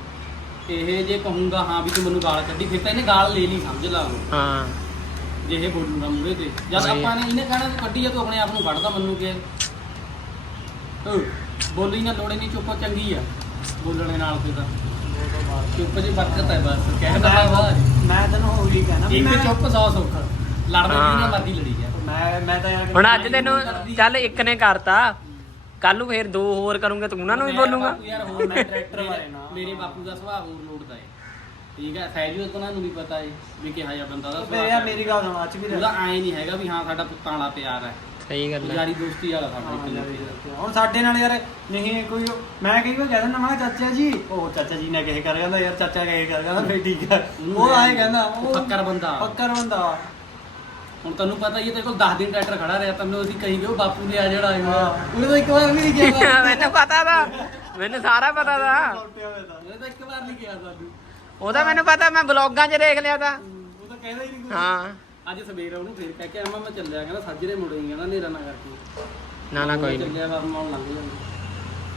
ਇਹ ਜੇ ਕਹੂੰਗਾ ਹਾਂ ਵੀ ਤੂੰ ਮੈਨੂੰ ਗਾਲ ਕੱਢੀ ਫਿਰ ਤਾਂ ਇਹਨੇ ਗਾਲ ਲੈ ਲਈ ਸਮਝ ਲਾ ਉਹ ਹਾਂ। ਜੇ ਇਹ ਬੋਲੂਗਾ ਮੂਰੇ ਤੇ। ਜਦ। ਆਪਾਂ ਨੇ ਇਹਨੇ ਕਹਿਣਾ ਤੂੰ ਕੱਢੀ ਆ ਤੂੰ ਆਪਣੇ ਆਪ ਨੂੰ ਕੱਢਦਾ ਮੰਨੂ ਕਿ ਓ ਬੋਲੀ ਨਾ ਲੋੜੇ ਨਹੀਂ ਚੁੱਪ ਚੰਗੀ ਆ। ਬੋਲਣੇ ਨਾਲ ਤੇ ਤਾਂ। ਚੁੱਪ ਜੀ ਬਰਕਤ ਹੈ ਬਸ ਕਹਿਦਾ ਮੈਂ ਤੈਨੂੰ ਉਹੀ ਕਹਿਣਾ ਵੀ ਇੱਕ ਮੈਂ ਚੁੱਪ ਸੌ ਸੁੱਖ। ਲੜਦੇ ਹਾਂ। ਜਿੰਨਾ ਮਰਜ਼ੀ ਲੜੀ ਜਾ ਮੈਂ ਮੈਂ ਤਾਂ ਯਾਰ ਹੁਣ ਅੱਜ ਤੈਨੂੰ ਚੱਲ ਇੱਕ ਨੇ ਕਰਤਾ। ਕੱਲ ਨੂੰ ਫੇਰ ਦੋ ਹੋਰ ਕਰੂੰਗੇ ਤੂੰ ਉਹਨਾਂ ਨੂੰ ਵੀ ਮੈਂ ਬੋਲੂਗਾ। ਬਾਪੂ ਯਾਰ ਹੋਰ ਮੈਂ ਟਰੈਕਟਰ ਬਾਰੇ ਨਾ। ਮੇਰੇ ਬਾਪੂ ਦਾ ਸੁਭਾਅ ਹੋਰ ਲੋੜਦਾ ਹੈ ਠੀਕ ਹੈ ਫੈਜੂ ਉਹਨਾਂ ਨੂੰ ਵੀ ਪਤਾ ਹੈ ਵੀ ਕਿਹਾ ਜਾ ਬੰਦਾ ਦਾ ਸੁਭਾਅ ਯਾਰ ਮੇਰੀ ਗੱਲ ਸੁਣ ਅੱਜ ਵੀ ਉਹਦਾ ਐ ਨਹੀਂ ਹੈਗਾ ਵੀ ਹਾਂ ਸਾਡਾ ਪੁੱਤਾਂ ਵਾਲਾ ਪਿਆਰ ਹੈ। ਸਹੀ ਗੱਲ ਹੈ। ਯਾਰੀ ਦੋਸਤੀ ਵਾਲਾ ਸਾਡਾ। ਹੁਣ ਸਾਡੇ ਨਾਲ ਯਾਰ ਨਹੀਂ ਕੋਈ ਮੈਂ ਕਈ ਵਾਰ ਕਹਿ ਦਿੰਦਾ ਮੈਂ ਕਿਹਾ ਚਾਚਾ ਜੀ ਉਹ ਚਾਚਾ ਜੀ ਨੇ ਕਹੇ ਕਰ ਕਹਿੰਦਾ ਯਾਰ ਚਾਚਾ ਕਹੇ ਕਰ ਕਹਿੰਦਾ ਫੇਰ ਠੀਕ ਹੈ। ਉਹ ਆਏ ਕਹਿੰਦਾ ਉਹ ਫੱਕਰ ਬੰਦਾ। ਫੱਕਰ ਬੰਦਾ। ਹੁਣ ਤੈਨੂੰ ਪਤਾ ਹੀ ਹੈ ਤੇਰੇ ਕੋਲ 10 ਦਿਨ ਟਰੈਕਟਰ ਖੜਾ ਰਿਹਾ ਤੈਨੂੰ ਅਸੀਂ ਕਹੀ ਗਏ ਉਹ ਬਾਪੂ ਨੇ ਆ ਜਿਹੜਾ ਆਇਆ। ਉਹਨੇ ਤਾਂ ਇੱਕ ਵਾਰ ਵੀ ਨਹੀਂ ਕਿਹਾ। ਮੈਨੂੰ ਪਤਾ ਦਾ ਮੈਨੂੰ ਸਾਰਾ ਪਤਾ ਦਾ ਉਹਨੇ ਤਾਂ ਇੱਕ ਵਾਰ ਨਹੀਂ ਕਿਹਾ ਸਾਨੂੰ। ਉਹਦਾ ਮੈਨੂੰ ਪਤਾ ਮੈਂ ਬਲੌਗਾਂ 'ਚ ਦੇਖ ਲਿਆ ਤਾਂ। ਉਹ ਤਾਂ ਕਹਿੰਦਾ ਹੀ ਨਹੀਂ ਕੁਝ ਹਾਂ। ਅੱਜ ਸਵੇਰ ਉਹਨੂੰ ਫੇਰ ਕਹਿ ਕੇ ਆਵਾਂ ਮੈਂ ਚੱਲਿਆ ਕਹਿੰਦਾ ਸਾਜਰੇ ਮੁੜੇਂਗੇ ਕਹਿੰਦਾ ਨੇਰਾ ਨਾ ਕਰਕੇ। ਨਾ ਨਾ ਕੋਈ ਨਹੀਂ। ਚੱਲਿਆ ਵਰਮ ਆਉਣ ਲੱਗ ਜਾਂਦਾ।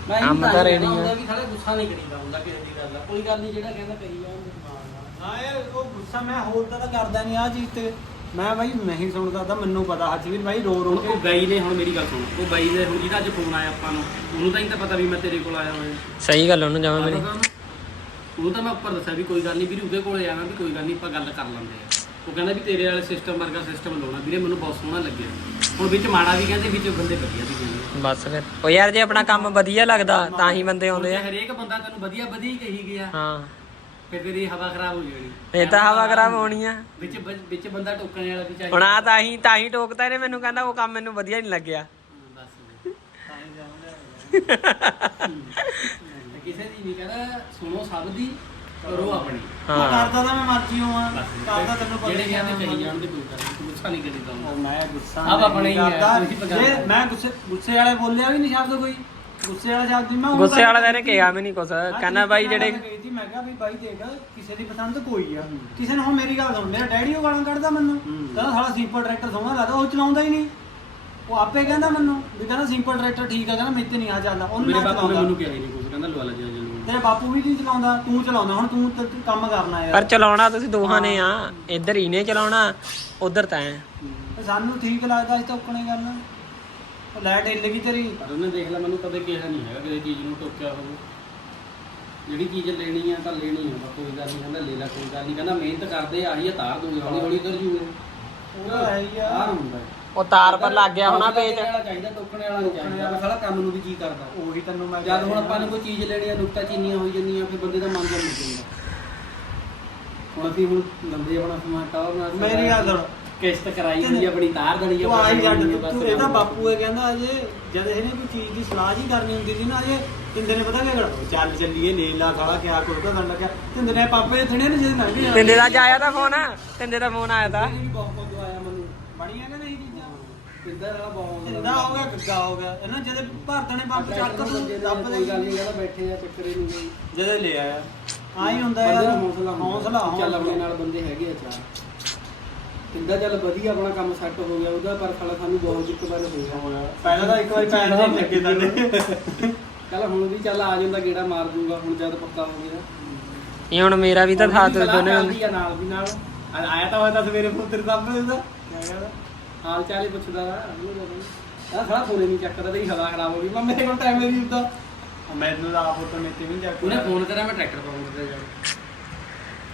ਮੈਂ ਕੰਮ ਤਾਂ ready ਆ। ਵੀ ਖੜਾ ਗੁੱਸਾ ਨਹੀਂ ਕਰੀਦਾ ਹੁੰਦਾ ਕਿਸੇ ਦੀ ਗੱਲ ਦਾ। ਕੋਈ ਗੱਲ ਨਹੀਂ ਜਿਹੜਾ ਕਹਿੰਦਾ ਕਰੀ ਜਾਉਂਦੇ ਹਾਂ ਯਾਰ ਉਹ ਗੁੱਸਾ ਮੈਂ ਹੋਰ ਤਾਂ ਤਾਂ ਕਰਦਾ ਨਹੀਂ ਆ ਚੀਜ਼ ਤੇ। ਮੈਂ ਬਾਈ ਨਹੀਂ ਸੁਣਦਾ ਤਾਂ ਮੈਨੂੰ ਪਤਾ ਹੱਥ ਬਾਈ ਰੋ ਰੋ ਹੁਣ ਕੇ। ਉਹ ਬਾਈ ਨੇ ਹੁਣ ਮੇਰੀ ਗੱਲ ਸੁਣ। ਉਹ ਬਾਈ ਨੇ ਹੁਣ ਜਿਹਦਾ ਅੱਜ ਫੋਨ ਆਇਆ ਆਪਾਂ ਨੂੰ ਉਹਨੂੰ ਤਾਂ ਹੀ ਤਾਂ ਪਤਾ ਵੀ ਮੈਂ ਤੇਰੇ ਕੋਲ ਆਇਆ ਹੋਇਆ। ਸਹੀ ਗੱਲ ਉਹਨੂੰ ਜਮਾ ਮੇਰੀ। ਉਹ ਤਾਂ ਮੈਂ ਉੱਪਰ ਦੱਸਿਆ ਵੀ ਕੋਈ ਗੱਲ ਨਹੀਂ ਵੀਰੇ ਉਹਦੇ ਕੋਲੇ ਆਣਾ ਵੀ ਕੋਈ ਗੱਲ ਨਹੀਂ ਆਪਾਂ ਗੱਲ ਕਰ ਲੈਂਦੇ ਆ। ਉਹ ਕਹਿੰਦਾ ਵੀ ਤੇਰੇ ਵਾਲੇ ਸਿਸਟਮ ਵਰਗਾ ਸਿਸਟਮ ਲਾਉਣਾ। ਵੀਰੇ ਮੈਨੂੰ ਬਹੁਤ ਸੋਹਣਾ ਲੱਗਿਆ। ਹੁਣ ਵਿੱਚ ਮਾੜਾ ਵੀ ਕਹਿੰਦੇ ਵਿੱਚ ਬੰਦੇ ਵਧੀਆ ਵੀ ਕਹਿੰਦੇ। ਬਸ ਫਿਰ। ਉਹ ਯਾਰ ਜੇ ਆਪਣਾ ਕੰਮ ਵਧੀਆ ਲੱਗਦਾ ਤਾਂ ਹੀ ਬੰਦੇ ਆਉਂਦੇ ਆ। ਹਰੇਕ ਬੰਦਾ ਤੈਨੂੰ ਵਧੀਆ ਵਧੀਆ ਹੀ ਕਹੀ ਗਿਆ ਹਾਂ। ਫਿਰ ਤੇਰੀ ਹਵਾ ਖਰਾਬ ਹੋ ਜਾਣੀ। ਇਹ ਤਾਂ ਹਵਾ ਖਰਾਬ ਹੋਣੀ ਆ। ਵਿੱਚ ਵਿੱਚ ਬੰਦਾ ਟੋਕਣ ਵਾਲਾ ਵੀ ਚਾਹੀਦਾ। ਹੁਣ ਆ ਤਾਂ ਹੀ ਤਾਂ ਹੀ ਟੋਕਦਾ ਇਹਨੇ ਮੈਨੂੰ ਕਹਿੰਦਾ ਉਹ ਕੰਮ ਮੈਨੂੰ ਵਧੀਆ ਨਹੀਂ ਲੱਗਿਆ। ਹਾਂ, ਬਸ। ਤੇ ਕਿਸੇ ਦੀ ਨਹੀਂ ਕਹਿੰਦਾ ਸੁਣੋ ਸਭ ਦੀ ਕਰੋ ਆਪਣੀ। ਮੈਂ ਹਾਂ। ਕਰਦਾ ਤਾਂ ਮੈਂ ਮਰਜ਼ੀ ਹਾਂ ਬਸ ਕਰਦਾ ਤੈਨੂੰ ਪਤਾ ਜਿਹੜੇ ਹੀ ਆ ਕਹਿੰਦੇ ਮੈਂ ਕਹੀ ਜਾਣ ਦੀ ਕੋਈ ਗੱਲ ਨਹੀਂ ਗੁੱਸਾ ਨਹੀਂ ਕਰੀਦਾ ਹੁੰਦਾ। ਉਹ ਮੈਂ ਗੁੱਸਾ ਆਪ ਆਪਣੇ ਹੀ ਆ, ਕਰਦਾ। ਤੁਸੀਂ ਪਕਾ ਜੇ ਲਓ। ਮੈਂ ਗੁੱਸੇ ਗੁੱਸੇ ਵਾਲੇ ਬੋਲਿਆ ਵੀ ਨਹੀਂ ਸ਼ਬਦ ਕੋਈ ਗੁੱਸੇ ਵਾਲਾ ਸ਼ਬਦ ਨਹੀਂ ਮੈਂ ਗੁੱਸੇ ਵਾਲਾ ਤਾਂ ਇਹਨੇ। ਕਿਹਾ ਵੀ ਨਹੀਂ ਕੁਛ। ਕਹਿੰਦਾ ਬਾਈ ਜਿਹੜੇ ਸੀ, ਮੈਂ ਕਿਹਾ ਵੀ ਬਾਈ ਦੇਖ ਕਿਸੇ ਦੀ ਪਸੰਦ ਕੋਈ ਆ। ਕਿਸੇ ਨੂੰ ਹੁਣ ਮੇਰੀ ਗੱਲ ਸੁਣ ਮੇਰਾ ਡੈਡੀ ਉਹ ਗਾਲਾਂ ਕੱਢਦਾ ਮੈਨੂੰ। ਕਹਿੰਦਾ ਸਾਲਾ ਸਿੰਪਲ ਟਰੈਕਟਰ ਸੋਹਣਾ ਲੱਗਦਾ ਉਹ ਚਲਾਉਂਦਾ ਹੀ ਨਹੀਂ। ਉਹ ਆਪੇ ਕਹਿੰਦਾ ਮੈਨੂੰ ਵੀ ਕਹਿੰਦਾ ਸਿੰਪਲ ਟਰੈਕਟਰ ਠੀਕ ਆ ਕਹਿੰਦਾ ਮੇਰੇ ਤੇ ਨਹੀਂ ਆ ਚੱਲਦਾ। ਉਹਨੂੰ ਮੇਰੇ ਮੈਂ ਬਾਪੂ ਨੇ ਚਲਾਉਂਦਾ। ਮੈਨੂੰ ਕਿਹਾ ਹੀ ਨਹੀਂ ਕੁਝ ਕਹਿੰਦਾ ਲਵਾ ਲੈ ਜਾ ਜਲੂ ਤੇਰੇ ਬਾਪੂ ਵੀ ਨਹੀਂ ਚਲਾਉਂਦਾ ਤੂੰ ਚਲਾਉਂਦਾ ਹੁਣ ਤੂੰ ਤੇ ਤੂੰ ਕੰਮ ਕਰਨਾ ਪਰ ਯਾਰ ਚਲਾਉਣਾ ਤੁਸੀਂ ਦੋਹਾਂ ਨੇ ਆ ਇੱਧਰ ਇਹਨੇ ਚਲਾਉਣਾ ਉਧਰ ਤਾਂ ਐਂ। ਤੇ ਸਾਨੂੰ ਠੀਕ ਲੱਗਦਾ ਇਸ ਟੋਕਣੇ ਗੱਲ ਉਹ ਲਾਈਟ ਹਿੱਲ ਗਈ ਤੇਰੀ। ਪਰ ਉਹਨੇ ਦੇਖ ਲੈ ਮੈਨੂੰ ਕਦੇ ਕਿਹਾ ਨਹੀਂ ਹੈਗਾ ਕਿਸੇ ਚੀਜ਼ ਨੂੰ ਟੋਕਿਆ ਹੋਵੇ ਜਿਹੜੀ ਚੀਜ਼ ਲੈਣੀ ਆ ਤਾਂ ਲੈਣੀ ਆ ਬਸ ਕੋਈ ਗੱਲ ਨਹੀਂ ਕਹਿੰਦਾ ਲੈ ਲੈ ਕੋਈ ਗੱਲ ਨਹੀਂ ਕਹਿੰਦਾ ਮਿਹਨਤ ਕਰਦੇ ਆਹੀ ਆ ਤਾਰ ਦੂਗੇ ਹੌਲੀ ਹੌਲੀ ਜੂਗੇ ਉਹਦਾ ਹੈ ਹੀ ਆ। ਹੁੰਦਾ। ਹੈ। ਉਹ ਤਾਰ ਪਰ ਲੱਗ ਗਿਆ ਹੋਣਾ ਪੇਚ। ਵਾਲਾ ਚਾਹੀਦਾ ਟੋਕਣੇ ਵਾਲਾ ਨਹੀਂ ਚਾਹੀਦਾ। ਮੈਂ ਸਾਲਾ ਕੰਮ ਨੂੰ ਵੀ ਕੀ ਕਰਦਾ। ਉਹੀ ਤੈਨੂੰ ਮੈਂ ਜਦ ਹੁਣ ਆਪਾਂ ਨੇ ਕੋਈ ਚੀਜ਼ ਲੈਣੀ ਆ ਨੁਕਤਾ ਚੀਨੀਆਂ ਹੋਈ ਜਾਂਦੀਆਂ ਫਿਰ ਬੰਦੇ ਦਾ ਮਨ ਜਾ ਮੁੱਕ ਜਾਂਦਾ। ਹੁਣ ਅਸੀਂ ਹੁਣ ਲੰਦੇ ਆਪਣਾ ਸਮਾਨ ਟਾਵਰ ਨਾਲ ਮੇਰੀ ਗੱਲ ਸੁਣ। ਕਿਸ਼ਤ ਕਰਾਈ ਹੋਈ ਆ, ਆਪਣੀ ਤਾਰ ਦਣੀ ਤੂੰ ਆਈ ਛੱਡ ਤੂੰ- ਤੂੰ ਇਹਦਾ ਬਾਪੂ ਇਹ ਕਹਿੰਦਾ ਅਜੇ ਜਦ ਇਹਨੇ ਕੋਈ ਚੀਜ਼ ਦੀ ਸਲਾਹ ਜੀ ਕਰਨੀ ਹੁੰਦੀ ਸੀ ਨਾ ਅਜੇ ਤਿੰਦੇ ਨੇ ਪਤਾ ਕੀ ਕਰ ਚੱਲ ਚੱਲੀਏ ਲੈ ਲਾ ਖਾਲਾ ਕਿਆ ਕਰਦਾ ਦੰਡ ਲੱਗਿਆ। ਤਿੰਦੇ ਨੇ ਪਾਪੇ ਦੇ ਥਣੇ ਨੇ ਜਿਹਦੇ ਲੰਘ ਗਿਆ ਤਿੰਦੇ ਦਾ ਜਾਇਆ ਤਾਂ ਫੋਨ ਤਿੰਦੇ ਦਾ ਫੋਨ ਆਇਆ ਤਾਂ। ਬਹੁਤ ਕੁਝ ਆਇਆ ਮੈਨੂੰ। ਕਿੰਦਾ ਵਾਲਾ ਬਹੁਤ ਤਿੰਦਾ ਹੋ ਗਿਆ ਗੱਗਾ ਹੋ ਗਿਆ ਇਹਨਾਂ ਜਦੇ ਭਾਰਤ ਨੇ ਪੰਪ ਚੱਕ ਤੂੰ ਦੱਬ ਦੇ ਕੋਈ ਗੱਲ ਨਹੀਂ ਕਹਿੰਦਾ ਬੈਠੇ ਆ ਚੱਕਰ ਹੀ ਨਹੀਂ ਗਈ ਜਦੇ ਲੈ ਆਇਆ। ਆਈ ਹੁੰਦਾ ਬੰਦੇ ਯਾਰ ਦਾ ਹੌਸਲਾ ਹੁੰਦਾ। ਹੌਸਲਾ ਚੱਲ ਆਪਣੇ ਹੌਸਲਾ। ਨਾਲ ਬੰਦੇ ਹੈਗੇ ਆ ਚਾਰ। ਕਿੰਦਾ ਚੱਲ ਵਧੀਆ ਆਪਣਾ ਕੰਮ ਸੈੱਟ ਹੋ ਗਿਆ ਉਹਦਾ ਪਰ ਸਾਲਾ ਸਾਨੂੰ ਬਹੁਤ ਇੱਕ ਵਾਰ ਹੋਇਆ ਪਹਿਲਾਂ ਤਾਂ ਇੱਕ ਵਾਰੀ ਪੈਣ ਦੇ ਲੱਗੇ ਤੰਨੇ ਚੱਲ ਹੁਣ ਵੀ ਚੱਲ ਆ ਜਾਂਦਾ ਗੇੜਾ ਮਾਰ ਦੂੰਗਾ ਹੁਣ ਜਦ ਪੱਕਾ ਹੋ ਗਿਆ। ਇਹ ਹੁਣ ਮੇਰਾ ਵੀ ਤਾਂ ਸਾਥ ਦੋਨੇ ਨਾਲ ਆਇਆ ਤਾਂ ਹੋਇਆ ਤਾਂ ਸਵੇਰੇ ਪੁੱਤਰ ਸਾਹਮਣੇ ਦਾ। ਹਾਲ ਚਾਲ ਹੀ ਪੁੱਛਦਾ ਵਾ। ਆ ਸਾਲਾ ਫੋਨ ਨਹੀਂ ਚੱਕਦਾ ਤੇਰੀ ਹਵਾ ਖਰਾਬ ਹੋ ਗਈ। ਮੈਂ ਮੇਰੇ ਕੋਲ ਟਾਈਮ ਨਹੀਂ ਹੁੰਦਾ ਮੈਨੂੰ ਤਾਂ ਆਪ ਤੋਂ ਮੇਤੇ ਵੀ ਜਾ ਉਹਨੇ ਫੋਨ ਕਰਿਆ ਮੈਂ ਟਰੈਕਟਰ ਪਾਉਂਦਾ ਤੇ ਜਾ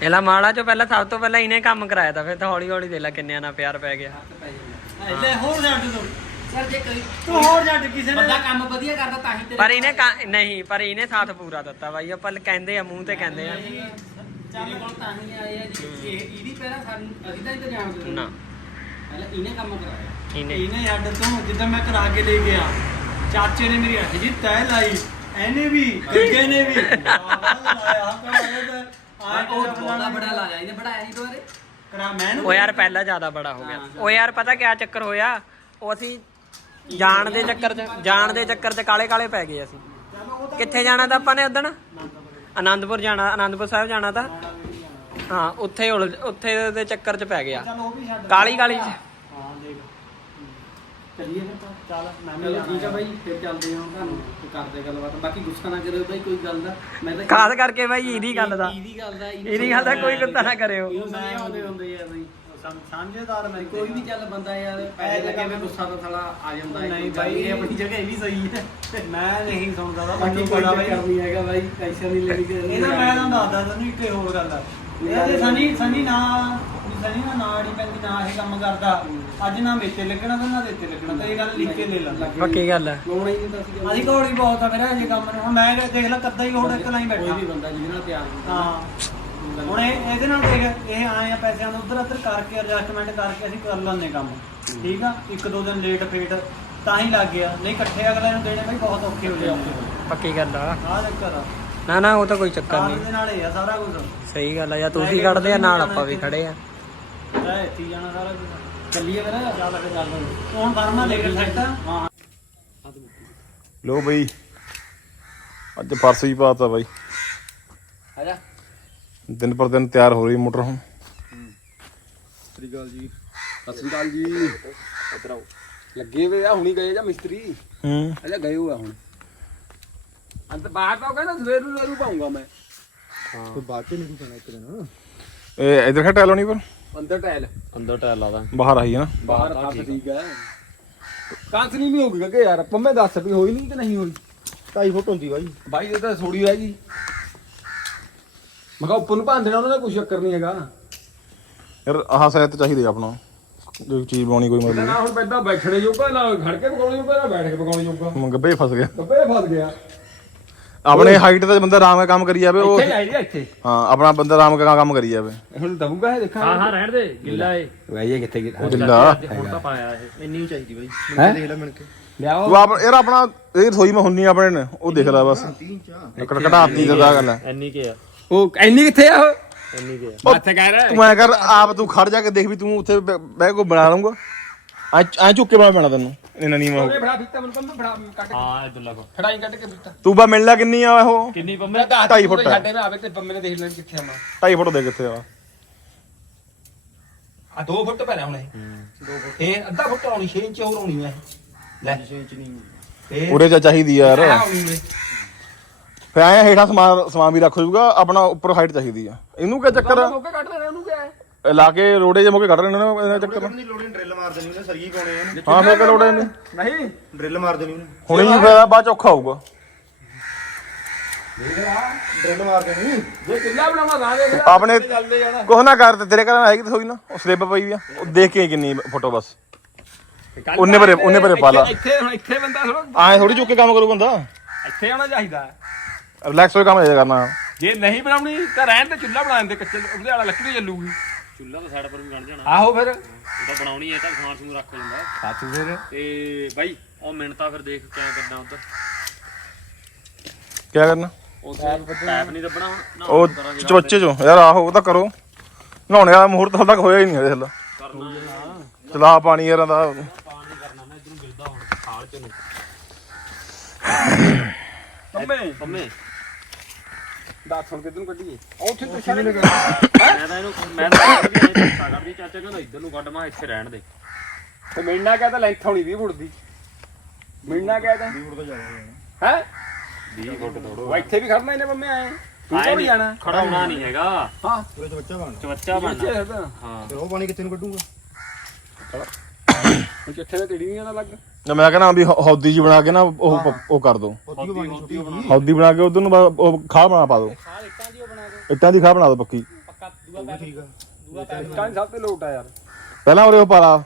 ਇਹਲਾ ਮਾੜਾ ਚੋਂ ਪਹਿਲਾਂ ਸਭ ਤੋਂ ਪਹਿਲਾਂ ਇਹਨੇ ਕੰਮ ਕਰਾਇਆ ਤਾਂ ਫਿਰ ਤਾਂ ਹੌਲੀ ਹੌਲੀ ਦੇ ਲਾ ਕਿੰਨਿਆਂ ਨਾਲ ਪਿਆਰ ਪੈ ਗਿਆ। ਹੱਥ ਪੈ ਜਾਂਦਾ। ਲੈ ਹੋਰ ਛੱਡ ਤੂੰ? ਸਰ ਜੇ ਕੋਈ ਤੂੰ ਹੋਰ ਛੱਡ ਕਿਸੇ ਨੇ ਬੰਦਾ ਕੰਮ ਵਧੀਆ ਕਰਦਾ ਤਾਂ ਹੀ ਤੇਰੇ ਪਰ ਇਹਨੇ ਕਾ- ਨਹੀਂ ਪਰ ਇਹਨੇ ਸਾਥ ਪੂਰਾ ਦਿੱਤਾ ਬਾਈ। ਆਪਾਂ ਕਹਿੰਦੇ ਆ ਮੂੰਹ ਤੇ ਕਹਿੰਦੇ ਆ। ਤੇਰੇ ਕੋਲ ਤਾਂ ਹੀ ਆਏ ਆ ਜੀ। ਇਹ ਇਹਦੀ ਪਹਿਲਾਂ ਸਾਨੂੰ ਅਸੀਂ ਤਾਂ ਇਹ ਤਾਂ ਜਾਣਦੇ ਨਾ। ਪਹਿਲਾਂ ਇਹਨੇ ਕੰਮ ਕਰਾਇਆ। ਇਹਨੇ। ਇਹਨੇ ਛੱਡ ਤੂੰ ਜਿੱਦਾਂ ਮੈਂ ਕਰਾ ਕੇ ਲੈ ਗਿਆ ਚਾਚੇ ਨੇ ਮੇਰੀ ਅੱਖ ਜੀ ਤੈ ਲਾਈ ਇਹਨੇ ਵੀ ਗੱਗੇ ਨੇ ਵੀ। ਉਹ ਬਹੁਤਾ ਬੜਾ ਲਾਇਆ ਇਹਨੇ ਬਣਾਇਆ ਨਹੀਂ ਦੁਆਰੇ ਕਰਾ ਮੈਂ ਉਹ ਯਾਰ ਪਹਿਲਾਂ ਜ਼ਿਆਦਾ ਬੜਾ ਹੋ ਗਿਆ। ਉਹ ਯਾਰ ਪਤਾ ਕਿਆ ਚੱਕਰ ਹੋਇਆ? ਉਹ ਅਸੀਂ ਜਾਣ ਦੇ ਚੱਕਰ 'ਚ ਜਾਣ ਦੇ ਚੱਕਰ 'ਚ ਕਾਲੇ ਕਾਲੇ ਪੈ ਗਏ ਅਸੀਂ। ਕਿੱਥੇ ਜਾਣਾ ਤਾਂ ਆਪਾਂ ਨੇ ਉਦਣ? ਆਨੰਦਪੁਰ ਜਾਣਾ ਆਨੰਦਪੁਰ ਸਾਹਿਬ ਜਾਣਾ ਤਾਂ? ਹਾਂ ਉੱਥੇ ਉਲ- ਉੱਥੇ ਦੇ ਚੱਕਰ 'ਚ ਪੈ ਗਿਆ। ਚਲ ਉਹ ਵੀ ਛੱਡ ਕਾਲੀ ਕਾਲੀ। 'ਚ ਹਾਂ ਦੇਖ। ਚੱਲੀਏ ਫਿਰ ਤਾਂ। ਚੱਲ ਮੈਂ ਵੀ ਚਲੋ ਠੀਕ ਆ ਬਾਈ ਫਿਰ ਚੱਲਦੇ ਹਾਂ ਤੁਹਾਨੂੰ ਤੇ ਕਰਦੇ ਗੱਲਬਾਤ। ਬਾਕੀ ਗੁੱਸਾ ਨਾ ਕਰਿਓ ਬਾਈ ਕੋਈ ਗੱਲ ਦਾ। ਮੈਂ ਤਾਂ ਖਾਸ ਕਰਕੇ ਬਾਈ ਇਹਦੀ ਗੱਲ ਦਾ। ਇਹਦੀ ਗੱਲ ਦਾ ਇਹਦੀ ਗੱਲ ਦਾ ਕੋਈ ਗੁੱਸਾ ਨਾ ਕਰਿਓ। ਇਹਨੂੰ ਸਮਝਾਉਂਦੇ ਹੁੰਦੇ ਆ ਬਾਈ। ਸਮ- ਸਮਝਦਾਰ ਮੈਂ ਕੋਈ ਵੀ ਚੱਲ ਬੰਦਾ ਯਾਰ ਪੈਸੇ ਲੱਗੇ ਵੀ ਗੁੱਸਾ ਤਾਂ ਸਾਲਾ ਆ ਜਾਂਦਾ ਹੈ ਨਹੀਂ ਕੋਈ ਗੱਲ ਬਾਈ। ਇਹ ਆਪਣੀ ਜਗ੍ਹਾ ਇਹ ਵੀ ਸਹੀ ਹੈ। ਮੈਂ ਨਹੀਂ ਸੁਣਦਾ ਦਾ ਬਾਕੀ ਮੈਨੂੰ ਕੋਈ ਪਤਾ ਚੱਕਰ ਬਾਈ। ਨਹੀਂ ਹੈਗਾ ਬਾਈ ਪੈਸੇ ਨਹੀਂ ਲੈਣੀ ਤੇ ਇਹਦਾ ਮੈਂ ਤੁਹਾਨੂੰ ਦੱਸਦਾ ਤੈਨੂੰ ਇੱਕ ਹੋਰ ਗੱਲ ਆ। ਇਹਦੇ ਸਨੀ ਸਨੀ ਨਾ ਵੀ ਸਨੀ ਨਾ ਨਾੜੀ ਪੈਂਦੀ ਨਾ ਇਹ ਕੰਮ ਕਰਦਾ। ਅੱਜ ਨਾ ਮੇਤੇ ਲੱਗਣਾ ਤੇ ਨਾ ਦੇਤੇ ਲੱਗਣਾ ਤੇ ਇਹ ਗੱਲ ਲਿਖ ਕੇ ਲੈ ਲਾ ਪੱਕੀ ਗੱਲ ਹੈ। ਲਾਉਣਾ ਹੀ ਨਹੀਂ ਤਾਂ ਸੀ ਅਸੀਂ ਘੋੜੀ ਬਹੁਤ ਆ ਮੇਰਾ ਇਹ ਕੰਮ ਨੂੰ ਹੁਣ ਮੈਂ ਕਿਹਾ ਦੇਖ ਲੈ ਕੱਦਾ ਹੀ ਹੁਣ ਇੱਕ ਲਾਈ ਕੋਈ ਬੈਠਾ ਵੀ ਬੰਦਾ ਜਿਹਦੇ ਨਾਲ ਪਿਆਰ ਹੁੰਦਾ। ਹਾਂ। ਹੁਣ ਇਹ ਇਹਦੇ ਨਾਲ ਦੇਖ ਇਹ ਆਏ ਆ ਪੈਸਿਆਂ ਨੂੰ ਉਧਰ ਉਧਰ ਕਰਕੇ ਐਡਜਸਟਮੈਂਟ ਕਰਕੇ ਅਸੀਂ ਕਰ ਲੈਂਦੇ ਕੰਮ। ਠੀਕ ਆ? ਇੱਕ ਦੋ ਦਿਨ ਲੇਟ ਫੇਟ ਤਾਂ ਹੀ ਲੱਗ ਗਿਆ। ਨਹੀਂ ਇਕੱਠੇ ਅਗਲੇ ਨੂੰ ਦੇਣੇ ਬਈ ਬਹੁਤ ਔਖੇ ਹੋ ਜਾਂਦੇ ਪੱਕੀ ਗੱਲ ਆ। ਆਹ ਚੱਕਰ ਆ। ਨਾ ਨਾ ਉਹ ਤਾਂ ਕੋਈ ਚੱਕਰ ਕਾਰ ਨਹੀਂ। ਨਾਲ ਹੀ ਆ ਸਾਰਾ ਕੁਝ ਸਹੀ ਗੱਲ ਆ ਜਾਂ ਤੁਸੀਂ ਕੱਢਦੇ ਆ ਨਾਲ ਆਪਾਂ ਵੀ ਖੜੇ ਆ। ਐ ਇੱਥੇ ਹੀ ਜਾਣਾ ਸਾਰਾ ਕੁਝ ਚੱਲੀਏ ਫਿਰ ਚੱਲ ਕੇ ਚੱਲ ਹੁਣ ਫਰਮਾ ਲੈ ਕੇ ਸੈੱਟ ਹਾਂ। ਲੋ ਬਈ ਅੱਜ ਪਰਸ ਵੀ ਪਾਤਾ ਬਾਈ। ਆ ਜਾ। ਦਿਨ ਪਰ ਦਿਨ ਤਿਆਰ ਹੋ ਰਹੀ ਮੋਟਰ ਹੁਣ। ਸਤਿ ਸ਼੍ਰੀ ਅਕਾਲ ਜੀ। ਸਤਿ ਸ਼੍ਰੀ ਅਕਾਲ ਜੀ। ਇੱਧਰ ਆਓ। ਲੱਗੇ ਵੇ ਆ ਹੁਣੀ ਗਏ ਜਾਂ ਮਿਸਤਰੀ? ਹੂੰ। ਅਜਾ ਗਏ ਹੋਆ ਹੁਣ। ਅੰਤ ਬਾਹਰ ਤਾਂ ਉਹ ਕਹਿੰਦਾ ਸਵੇਰ ਨੂੰ ਸਵੇਰ ਨੂੰ ਪਾਉਂਗਾ ਮੈਂ। ਇਹ ਇਧਰ ਖਟਾ ਲਾਉਣੀ ਪਰ? ਅੰਦਰ ਟਾਇਲ। ਅੰਦਰ ਟਾਇਲ ਲਾਦਾ ਬਾਹਰ ਆਈ ਹੈ ਨਾ। ਬਾਹਰ ਠੀਕ ਹੈ ਕਾਂਸਨੀ ਵੀ ਹੋ ਗਈ ਕਿ ਯਾਰ ਪੰਮੇ ਦੱਸ ਵੀ ਹੋਈ ਨਹੀਂ ਕਿ ਨਹੀਂ ਹੋਈ। 2.5 ਫੁੱਟ ਹੁੰਦੀ ਬਾਈ। ਬਾਈ ਇਹ ਤਾਂ ਥੋੜੀ ਰਹਿ ਗਈ ਮੈਂ ਕਿਹਾ ਉੱਪਰ ਨੂੰ ਭਾਂ ਦੇਣਾ ਉਹਨਾਂ ਦਾ ਕੋਈ ਚੱਕਰ ਨਹੀਂ ਹੈਗਾ। ਯਾਰ ਆਹ ਸਾਇਦ ਚਾਹੀਦੀ ਆਪਣਾ। ਜੋ ਚੀਜ਼ ਬਣਾਉਣੀ ਕੋਈ ਮਤਲਬ ਨਾ ਹੁਣ ਪੈਦਾ ਬੈਠਣੇ ਜੋਗਾ ਨਾ ਖੜ ਕੇ ਪਕਾਉਣੇ ਜੋਗਾ ਨਾ ਬੈਠ ਕੇ ਪਕਾਉਣੇ ਜੋਗਾ। ਨਹੀਂ ਗੱਬੇ ਫਸ ਗਿਆ। ਕੱਪੇ ਫਸ ਗਿਆ। ਆਪਣੇ ਹਾਈਟ ਤੇ ਬੰਦਾ ਆਰਾਮ ਨਾਲ ਕੰਮ ਕਰੀ ਜਾਵੇ ਉਹ ਇੱਥੇ ਚਾਹੀਦੀ ਇੱਥੇ। ਹਾਂ ਆਪਣਾ ਬੰਦਾ ਆਰਾਮ ਨਾਲ ਕੰਮ ਕਰੀ ਜਾਵੇ। ਹੁਣ ਦਊਗਾ ਇਹ ਦੇਖਾਂ। ਹਾਂ ਹਾਂ ਰਹਿਣ ਦੇ ਗਿੱਲਾ ਏ। ਗਾਈਏ ਕਿੱਥੇ ਉਹ ਜਿੰਦਾ ਹੁਣ ਤਾਂ ਪਾਇਆ ਇਹ ਇੰਨੀ ਚਾਹੀਦੀ ਬਾਈ। ਹੈ? ਦੇਖ ਲੈ ਮਿਣ ਕੇ। ਲਿਆਓ। ਤੂੰ ਆਪ ਯਾਰ ਆਪਣਾ ਇਹ ਰਸੋਈ ਮੈਂ ਹੁੰਨੀ ਆਪਣੇ ਨੇ ਉਹ ਦੇਖ ਲੈ ਬਸ। ਕੜ ਘਟਾਤੀ ਦਾ ਗੱਲ ਇੰਨੀ ਕੇ ਆ। ਉਹ ਐਨੀ ਕਿੱਥੇ ਆ ਉਹ? ਇੰਨੀ ਕੇ ਆ। ਮੱਥੇ ਕਹਿ ਰਿਹਾ ਤੂੰ ਐ ਕਰ ਆਪ ਤੂੰ ਖੜ ਜਾ ਕੇ ਦੇਖ ਵੀ ਤੂੰ ਉੱਥੇ ਬਹਿ ਬਹਿ ਕੇ ਬਣਾ ਲਊਂਗਾ। ਐ ਐ ਝੁੱਕ ਕੇ ਬਣਾ ਪੈਣਾ ਤੈਨੂੰ। ਇਹਨਾਂ ਨੀਵਾ ਹੋ ਉਹਨੇ ਫੜਾ ਫੀਤਾ ਮੈਨੂੰ ਪੰਮੇ ਫੜਾ ਕੱਢ ਕੇ। ਹਾਂ ਇਧਰ ਲਾ ਫੜਾਈ ਕੱਢ ਕੇ ਫੀਤਾ ਤੂੰ ਬਾ ਮਿਲ ਲੈ ਕਿੰਨੀ ਆ ਉਹ? ਕਿੰਨੀ ਪੰਮੇ? ਮੈਂ ਦੱਸ ਢਾਈ ਫੁੱਟ ਹੈ। ਸਾਡੇ ਮੈਂ ਆਵੇ ਤੇ ਪੰਮੇ ਨੇ ਦੇਖ ਲੈਣ ਕਿੱਥੇ ਆਵਾਂ 2.5 ਫੁੱਟ ਦੇ ਕਿੱਥੇ ਆ? ਆ 2 ਫੁੱਟ ਪੈਣਾ ਹੁਣ ਇਹ। 2 ਫੁੱਟ। ਇਹ ਅੱਧਾ ਫੁੱਟ ਆਉਣੀ 6 ਇੰਚ ਹੋਰ ਆਉਣੀ ਹੈ ਲੈ। 6 ਇੰਚ ਨਹੀਂ ਉਰੇ ਚ ਚਾਹੀਦੀ ਯਾਰ। ਫਿਰ ਐ ਹੇਠਾਂ ਸਮਾਨ ਸਮਾਨ ਵੀ ਰੱਖ ਜੂਗਾ ਆਪਣਾ ਉੱਪਰ ਹਾਈਟ ਚਾਹੀਦੀ ਆ। ਇਹਨੂੰ ਕੀ ਚੱਕਰ ਆ? ਮੌਕੇ ਕੱਢ ਲੈਣਾ ਉਹਨੂੰ ਕਿਆ ਹੈ? ਲਾ ਕੇ ਰੋੜੇ ਜੇ ਮੋਕੇ ਕੱਢ ਰਹੇ ਨੇ ਇਹਨਾਂ ਚੱਕਰ ਦੀ ਲੋੜੀ ਡਰਿੱਲ ਮਾਰ ਦੇਣੀ ਉਹਨੇ ਸਰਗੀ ਪਾਉਣੇ ਆ ਹਾਂ ਫੇਰ ਕਿ ਲੋੜੇ ਨਹੀਂ। ਨਹੀਂ। ਡਰਿੱਲ ਮਾਰ ਦੇਣੀ ਉਹਨੇ। ਹੁਣੇ ਹੀ ਫਾਇਦਾ ਬਾਅਦ ਚ ਔਖਾ ਹੋਊਗਾ। ਡਰਿੱਲ ਮਾਰ ਦੇਣੀ। ਜੇ ਕਿੱਲਾ ਬਣਾਉਣਾ ਨਾ ਦੇਖ ਲੈ। ਆਪਣੇ ਚੱਲਦੇ ਜਾਣਾ। ਕੁਛ ਨਾ ਕਰ ਤੇ ਤੇਰੇ ਘਰ ਹੈਗੀ ਤੇ ਹੋਈ ਨਾ ਉਹ ਸਲਿੱਪ ਪਈ ਵੀ ਆ। ਉਹ ਦੇਖ ਕੇ ਕਿੰਨੀ ਫੋਟੋ ਬਸ। ਉਹਨੇ ਭਰੇ ਉਹਨੇ ਭਰੇ ਪਾ ਲਾ। ਇੱਥੇ ਹੁਣ ਇੱਥੇ ਬੰਦਾ ਥੋੜਾ ਐ ਥੋੜੀ ਚੁੱਕ ਕੇ ਕੰਮ ਕਰੂ ਬੰਦਾ। ਇੱਥੇ ਆਉਣਾ ਚਾਹੀਦਾ। ਰਿਲੈਕਸ ਹੋਏ ਕੰਮ ਇਹ ਕਰਨਾ। ਜੇ ਨਹੀਂ ਬਣਾਉਣੀ ਤਾਂ ਰਹਿਣ ਤੇ ਚੁੱਲਾ ਬਣਾ ਦਿੰਦੇ ਕੱਚੇ ਉਹਦੇ ਵਾਲਾ ਲੱਕੜੀ ਚੱਲੂਗੀ। ਚੁੱਲ੍ਹਾ ਤਾਂ ਸਾਈਡ ਪਰ ਵੀ ਬਣ ਜਾਣਾ। ਆਹੋ ਫਿਰ। ਉਹ ਤਾਂ ਬਣਾਉਣੀ ਹੈ ਤਾਂ ਸਮਾਨ ਸਮੂਨ ਰੱਖ ਲੈਂਦਾ ਸੱਚ ਫਿਰ। ਤੇ ਬਾਈ ਉਹ ਮਿੰਟਾਂ ਫਿਰ ਦੇਖ ਕਿਆ ਕਰਨਾ ਉੱਧਰ। ਕੀ ਕਰਨਾ? ਉੱਥੇ ਪੈਪ ਨਹੀਂ ਦੱਬਣਾ ਹੁਣ ਨਾ ਉਹ ਚਵੱਚੇ ਚੋਂ ਯਾਰ ਆਹੋ ਉਹ ਤਾਂ ਕਰੋ। ਨਹਾਉਣੇ ਦਾ ਮਹੂਰਤ ਹਾਲ ਤੱਕ ਹੋਇਆ ਹੀ ਨਹੀਂ ਹਲਾ। ਕਰਨਾ ਚਲਾ ਪਾਣੀ ਯਾਰਾਂ ਦਾ। ਪਾਣੀ ਕਰਨਾ ਮੈਂ ਇਧਰੋਂ ਗਿਰਦਾ ਹੁਣ ਖਾਲ ਚ ਨੂੰ। ਕੰਮੇ ਪੰਮੇ। ਦੱਸ ਹੁਣ ਕਿੱਧਰ ਨੂੰ ਕੱਢੀਏ? ਉੱਥੇ ਤੇ ਛੱਡ ਮੈਂ ਤਾਂ ਇਹਨੂੰ ਮੈਂ ਤਾਂ ਕਿਹਾ ਵੀ ਇਹ ਧੱਕਾ ਕਰਦੀ ਚਾਚਾ ਕਹਿੰਦਾ ਇੱਧਰ ਨੂੰ ਕੱਢ ਮੈਂ ਇੱਥੇ ਰਹਿਣ ਦੇ। ਤੇ ਮਿਲਣਾ ਕਹਤਾ ਲੈਂਥ ਹੋਣੀ 20 ਫੁੱਟ ਦੀ। ਮਿਲਣਾ ਕਹਤਾ 20 ਫੁੱਟ ਤੋਂ ਜ਼ਿਆਦਾ ਹੈ? 20 ਫੁੱਟ ਉਹ ਇੱਥੇ ਵੀ ਖੜਨਾ ਇਹਨੇ ਬੰਮੇ ਆਏ। ਤੂੰ ਆਏ ਤਾਂ ਨੀ, ਵੀ ਜਾਣਾ? ਖੜਾਉਣਾ ਨਹੀਂ ਹੈਗਾ। ਹਾਂ। ਚਵੱਚਾ ਬਣਨਾ। ਖੜਨਾ ਹਾਂ ਫਿਰ ਉਹ ਪਾਣੀ ਕਿੱਥੇ ਨੂੰ ਕੱਢੂਗਾ? ਹੁਣ ਕਿੱਥੇ ਤੇ ਤੇੜੀ ਨਹੀਂ ਲੱਗ। ਨਾ ਮੈਂ ਕਹਿੰਦਾ ਵੀ ਹੌ- ਹੌਦੀ ਜੀ ਬਣਾ ਕੇ ਨਾ ਉਹ ਪ- ਉਹ ਕਰ ਦੋ। ਹੌਦੀ ਬਣਾ ਕੇ ਉਧਰ ਨੂੰ ਉਹ ਖਾਹ ਬਣਾ ਪਾ ਦੋ। ਇੱਟਾਂ ਦੀ ਖਾਹ ਬਣਾ ਦੋ ਪੱਕੀ। ਕਾਹਨ ਸਭ ਤੇ ਲੋਟ ਆ ਯਾਰ। ਪਹਿਲਾਂ ਉਰੇ ਉਹ ਪਾ ਲਾ।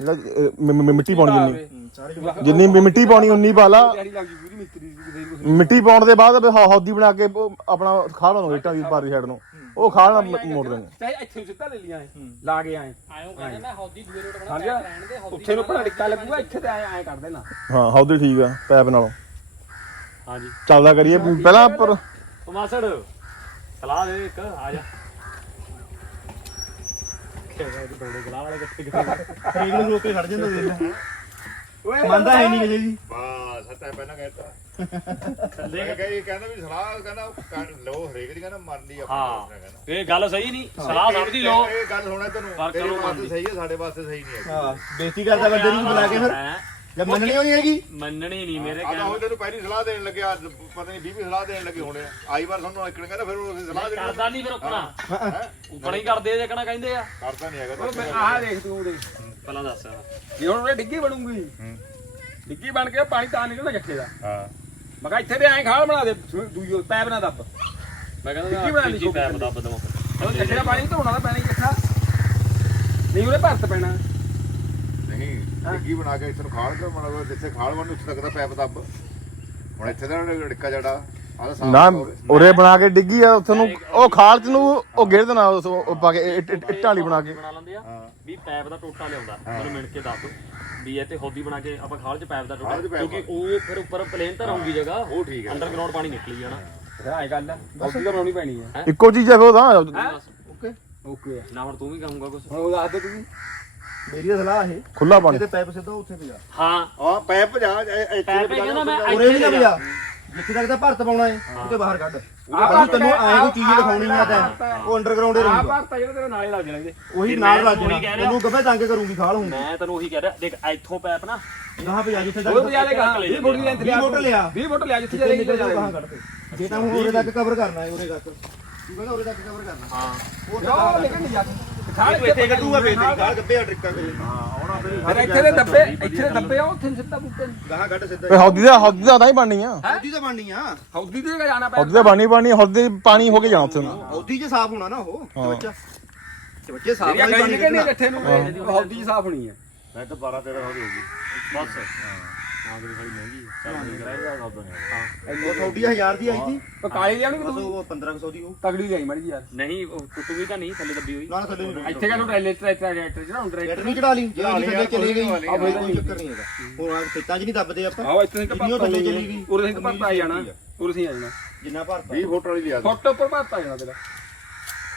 ਜਿਹੜਾ ਅਹ, ਮਿ- ਮਿ- ਮਿੱਟੀ ਪਾਉਣੀ ਜਿੰਨੀ ਜਿੰਨੀ ਮਿ- ਮਿੱਟੀ ਪਾਉਣੀ ਉਨੀ ਪਾ ਲਾ। ਦਿਹਾੜੀ ਲੱਗ ਜੂ ਪੂਰੀ ਮਿਸਤਰੀ ਦੀ ਕਿਤੇ ਕੁਛ ਮਿੱਟੀ ਪਾਉਣ ਦੇ ਬਾਅਦ ਫਿਰ ਹੌ- ਹੌਦੀ ਬਣਾ ਕੇ ਉਹ ਆਪਣਾ ਖਾਹ ਬਣਾ ਦੋ ਇੱਟਾਂ ਦੀ ਪਾਰੀ ਸਾਈਡ ਨੂੰ। ਉਹ ਮ- ਮੋੜ ਦੇਣੇ ਚਾਹੇ ਇੱਥੇ ਨੂੰ ਸਿੱਧਾ ਲੈ ਲਿਆ ਐ ਲਾ ਕੇ ਆਏ। ਆਇਓ ਕਹਿੰਦੇ ਮੈਂ ਹੌਦੀ ਦੂਏ ਰੋਡ ਬਣਾ ਸਮਝਿਆ ਉੱਥੇ ਨੂੰ ਪੜਾ ਟਿੱਕਾ ਲੱਗੂਗਾ ਇੱਥੇ ਤੇ ਆਏ ਆਏ ਕਰ ਦੇਣਾ। ਹਾਂ ਹੌਦੀ ਠੀਕ ਆ ਪੈਪ ਨਾਲੋਂ। ਹਾਂਜੀ। ਚੱਲਦਾ ਕਰੀਏ ਪਹਿਲਾਂ ਪਰ ਮਾਸੜ ਸਲਾਹ ਦੇ ਇੱਕ ਆ ਜਾ। ਫਰੀਦ ਨੂੰ ਰੋਕ ਕੇ ਖੜ ਜਾਂਦਾ ਦੇਖ ਲੈ। ਓਏ ਮੰਨਦਾ ਹੈ ਨਹੀਂ ਕਿਸੇ ਦੀ। ਬਸ ਹੱਤਾ ਪਹਿਲਾਂ ਕਹਿਤਾ ਮੈਂ ਕਹੀ ਕਹਿੰਦਾ ਵੀ ਸਲਾਹ ਕਹਿੰਦਾ ਕਰ ਲਓ ਹਰੇਕ ਦੀ ਕਹਿੰਦਾ ਮਰਨੀ ਆਪਣੀ ਹਾਂ। ਕਹਿੰਦਾ। ਇਹ ਗੱਲ ਸਹੀ ਨਹੀਂ ਸਲਾਹ ਸਮਝੀ ਲਓ। ਇਹ ਗੱਲ ਸੁਣਾ ਤੈਨੂੰ ਪਰ ਤੇਰੇ ਕਰੋ ਵਾਸਤੇ ਮੰਨਦੀ। ਸਹੀ ਹੈ ਸਾਡੇ ਵਾਸਤੇ ਸਹੀ ਨਹੀਂ ਹੈ ਹਾਂ ਬੇਇੱਜ਼ਤੀ ਕਰਦਾ ਬੰਦੇ ਨੂੰ ਬੁਲਾ ਕੇ ਫਿਰ। ਹੈਂ? ਜਦ ਮੰਨਣੀ ਹੋਣੀ ਹੈਗੀ? ਮੰਨਣੀ ਨਹੀਂ ਮੇਰੇ ਆ ਤਾਂ ਕਹਿਣ ਉਹ ਤੈਨੂੰ ਪਹਿਲੀ ਸਲਾਹ ਦੇਣ ਲੱਗਿਆ ਅੱਜ ਪਤਾ ਨਹੀਂ 20 ਸਲਾਹ ਦੇਣ ਲੱਗੇ ਹੋਣੇ ਆ। ਆਈ ਵਾਰ ਸਾਨੂੰ ਇੱਕ ਨੇ ਕਹਿੰਦਾ ਫਿਰ ਉਹ ਸਲਾਹ ਦੇਣੀ। ਕਰਦਾ ਨਹੀਂ ਫਿਰ ਉਕਣਾ ਉਕਣਾ ਹੀ ਕਰਦੇ ਆ ਜਕਣਾ ਕਹਿੰਦੇ ਆ। ਕਰਦਾ ਨਹੀਂ ਹੈਗਾ ਤਾਂ ਆਹ ਦੇਖ ਤੂੰ ਦੇਖ। ਪਹਿਲਾਂ ਦੱਸ। ਜੇ ਹੁਣ ਉਹਨੇ ਡਿੱਗੀ ਬਣੂਗੀ। ਡਿੱਗੀ ਬਣ ਕੇ ਪਾਣੀ ਤਾਂ ਨਿਕਲਣਾ ਜੱਕੇ ਦਾ। ਹਾਂ। ਮੈਂ ਕਿਹਾ ਇੱਥੇ ਤੇ ਐਂ ਖਾਲ ਬਣਾ ਦੇ ਦੂਈ ਪੈਪ ਨਾ ਦੱਬ। ਮੈਂ ਬਣਾ ਕਹਿੰਦਾ ਲਈ ਤੀਜੀ ਪੈਪ ਦੱਬ ਦਵਾਂ। ਉਹ ਜੱਕੇ ਦਾ ਪਾਣੀ ਧੋਣਾ ਦਾ ਪੈਣਾ ਇਕੱਠਾ ਨਹੀਂ ਉਹਨੇ ਭਰਤ ਪੈਣਾ। ਨਹੀਂ ਡਿੱਗੀ ਬਣਾ ਕੇ ਇੱਥੇ ਨੂੰ ਖਾਲ ਕੇ ਬਣਾ ਜਿੱਥੇ ਖਾਲ ਬਣ ਉੱਥੇ ਤੱਕ ਦਾ ਪੈਪ ਦੱਬ। ਹੁਣ ਇੱਥੇ ਦਾ ਡਿੱਕਾ ਜੜਾ ਨਾ ਉਰੇ ਬਣਾ ਕੇ ਡਿੱਗੀ ਆ ਉੱਥੇ ਨੂੰ ਉਹ ਖਾਲ ਚ ਨੂੰ ਉਹ ਗੇੜ ਦੇਣਾ ਉਸ ਉਹ ਪਾ ਕੇ ਇੱਟ- ਇੱਟ- ਇੱਟਾਂ ਵਾਲੀ ਬਣਾ ਕੇ। ਬਣਾ ਲੈਂਦੇ ਆ। ਵੀ ਪੈਪ ਦਾ ਟੋਟਾ ਲਿਆਉਂਦਾ। ਮੈਨੂੰ ਮਿਣ ਕੇ ਦੱਸ ਵੀ ਇਹ ਤੇ ਹੌਦੀ ਬਣਾ ਕੇ ਆਪਾਂ ਖਾਲ ਚ ਪੈਪ ਦਾ ਟੋਟਾ ਕਿਉਂਕਿ ਉਹ ਫਿਰ ਉੱਪਰ ਪਲੇਨ ਤਾਂ ਰਹੂਗੀ ਜਗ੍ਹਾ। ਉਹ ਠੀਕ ਹੈ। ਅੰਡਰਗਰਾਉਂਡ ਪਾਣੀ ਨਿਕਲੀ ਜਾਣਾ। ਐਂ ਗੱਲ ਆ। ਬੋਤੀ ਤਾਂ ਬਣਾਉਣੀ ਪੈਣੀ ਹੈ? ਇੱਕੋ ਚੀਜ਼ ਹੈ ਫਿਰ ਉਹਦਾ। ਓਕੇ। ਓਕੇ ਨਾ ਹੁਣ ਤੂੰ ਵੀ ਕਹੂੰਗਾ ਕੁਝ ਹੁਣ ਉਹ ਦੱਸ ਦੇ ਤੁਸੀਂ ਮੇਰੀ ਸਲਾਹ ਇਹ ਖੁੱਲਾ ਪਾਣੀ। ਜਿਹਦੇ ਪੈਪ ਸਿੱਧਾ ਉੱਥੇ ਪਿਆ। ਹਾਂ। ਹਾਂ ਪੈਪ ਜਾ ਇੱਥੇ ਪੈਪ ਕਹਿੰਦਾ ਮੈਂ ਉਰੇ ਨਹੀਂ ਨਾ ਪਿਆ। ਜਿੱਥੇ ਤੱਕ ਤਾਂ ਭਰਤ ਪਾਉਣਾ ਹੈ। ਉਹਦੇ ਬਾਹਰ ਕੱਢ। ਉਹਦੇ ਤੈਨੂੰ ਐਂ ਕੋਈ ਚੀਜ਼ ਦਿਖਾਉਣੀ ਆ ਤਾਂ ਉਹ ਅੰਡਰਗਰਾਉਂਡ ਹੀ ਆਹ ਰਹੂਗਾ। ਭਰਤਾ ਜਿਹੜਾ ਤੇਰੇ ਨਾਲੇ ਲੱਗ ਜਾਣਗੇ ਉਹੀ ਫਿਰ ਨਾਲ ਲੱਗ ਉਹੀ ਜਾਣਾ। ਤੈਨੂੰ ਗੱਬੇ ਤੰਗ ਕਰੂਗੀ ਖਾਲ ਹੁੰਦੀ ਮੈਂ ਤੈਨੂੰ ਉਹੀ ਕਹਿ ਰਿਹਾ ਦੇਖ ਇੱਥੋਂ ਪੈਪ ਨਾ। ਗਾਹਾਂ ਪਿਆ ਜਿੱਥੇ ਉਹ ਤੱਕ ਬਜਾ ਦੇ ਕਹਾ 20 ਫੁੱਟ ਲਿਆ 20 ਫੁੱਟ ਲਿਆ 20 ਫੁੱਟ ਲਿਆ ਜਿੱਥੇ ਜਾਏਗੀ ਗਾਹਾਂ ਕੱਢ ਤੇ। ਜੇ ਤਾਂ ਹੁਣ ਉਰੇ ਤੱਕ ਕਵਰ ਕਰਨਾ ਹੈ ਉਰੇ ਤੱਕ। ਤੂੰ ਕਹਿੰਦਾ ਉਰੇ ਤੱਕ ਕਵਰ ਕਰਨਾ ਹਾਂ ਉਹ ਨਿਕਲ ਨਹੀਂ ਜਾ ਖਾਲ ਤੂੰ ਇੱਥੇ ਕੱਢੂਗਾ ਫੇਰ ਤੇਰੀ ਗਾਹ ਗੱਬੇ ਆ ਟ੍ਰਿੱਕਾ ਕਰੇ ਫਿਰ ਇੱਥੇ ਦੇ ਦੱਬੇ ਇੱਥੇ ਦੇ ਦੱਬੇ ਆ ਉੱਥੇ ਨੂੰ ਸਿੱਧਾ ਬੁੱਕੇ ਗਾਹਾਂ ਕੱਢ ਸਿੱਧਾ। ਫੇ ਹੌਦੀ ਦਾ ਹੌਦੀ ਦਾ ਤਾਂ ਹੀ ਬਣਨੀ ਆ। ਹੌਦੀ ਤਾਂ ਬਣਨੀ ਆ। ਹੌਦੀ ਦੇ ਜਾਣਾ ਪੈ ਹੌਦੀ ਦਾ ਬਣਨੀ ਬਣਨੀ ਹੌਦੀ ਪਾਣੀ ਹੋ ਕੇ ਜਾਣਾ ਉੱਥੇ ਨੂੰ ਹੌਦੀ 'ਚ ਸਾਫ਼ ਹੋਣਾ ਨਾ ਉਹ ਬੱਚਾ ਬੱਚੇ ਸਾਫ਼ ਤੇਰੀਆਂ ਵਾਲੀ ਗਲੀ ਪਾਣੀ ਨਿਕਲਣੀ ਇੱਥੇ ਨੂੰ ਹੌਦੀ ਸਾਫ਼ ਹੋਣੀ ਹੈ ਮੈਂ ਤਾਂ 12 13 ਹੋ ਗਈ। ਬਸ। ਹਾਂ ਕਿਹੜੀ ਸਾਡੀ ਮਹਿੰਗੀ ਹੈ ਚੱਲ ਠੀਕ ਹੈ ਉਹ ਥੋੜੀ 1000 ਦੀ ਆਈ ਸੀ। ਉਹ ਕਾਲੀ ਲਿਆਉਣੀ ਬਸ ਕਿ ਤੂੰ ਉਹ 1500 ਦੀ ਉਹ। ਤਗੜੀ ਲਿਆਈ ਮੜੀ ਯਾਰ। ਨਹੀਂ ਉਹ ਟੁੱਟੂਗੀ ਤਾਂ ਨਹੀਂ ਥੱਲੇ ਦੱਬੀ ਹੋਈ। ਨਾ ਨਾ ਥੱਲੇ ਨਹੀਂ ਇੱਥੇ ਕਹਿੰਦਾ ਟ੍ਰੈਲਰ ਟ੍ਰੈਕਟਰ ਟ੍ਰੈਕਟਰ ਜਿਹੜਾ ਹੁਣ ਟਰੈਕਟਰ ਟ੍ਰੈਕਟਰ ਨਹੀਂ ਚੜਾ ਲਈ। ਜੇ ਥੱਲੇ ਚਲੀ ਗਈ। ਆ ਆ ਕੋਈ ਚੱਕਰ ਨਹੀਂ ਹੈਗਾ। ਹੁਣ ਆ ਖੇਤਾਂ 'ਚ ਨਹੀਂ ਦੱਬਦੇ ਆਪਾਂ। ਆਓ ਇੱਥੇ ਤੱਕ ਜਿੰਨੀ ਉਹ ਥੱਲੇ ਚਲੀ ਗਈ। ਉਰੇ ਤੱਕ ਭਰਤਾ ਆ ਜਾਣਾ। ਉਰੇ ਸੀ ਆ ਜਾਣਾ। ਜਿੰਨਾ ਭਰਤਾ 20 ਫੁੱਟ ਵਾਲੀ ਲਿਆ ਦੇ। ਫੁੱਟ ਉੱਪਰ ਭਰਤਾ ਆ ਜਾਣਾ ਤੇਰਾ।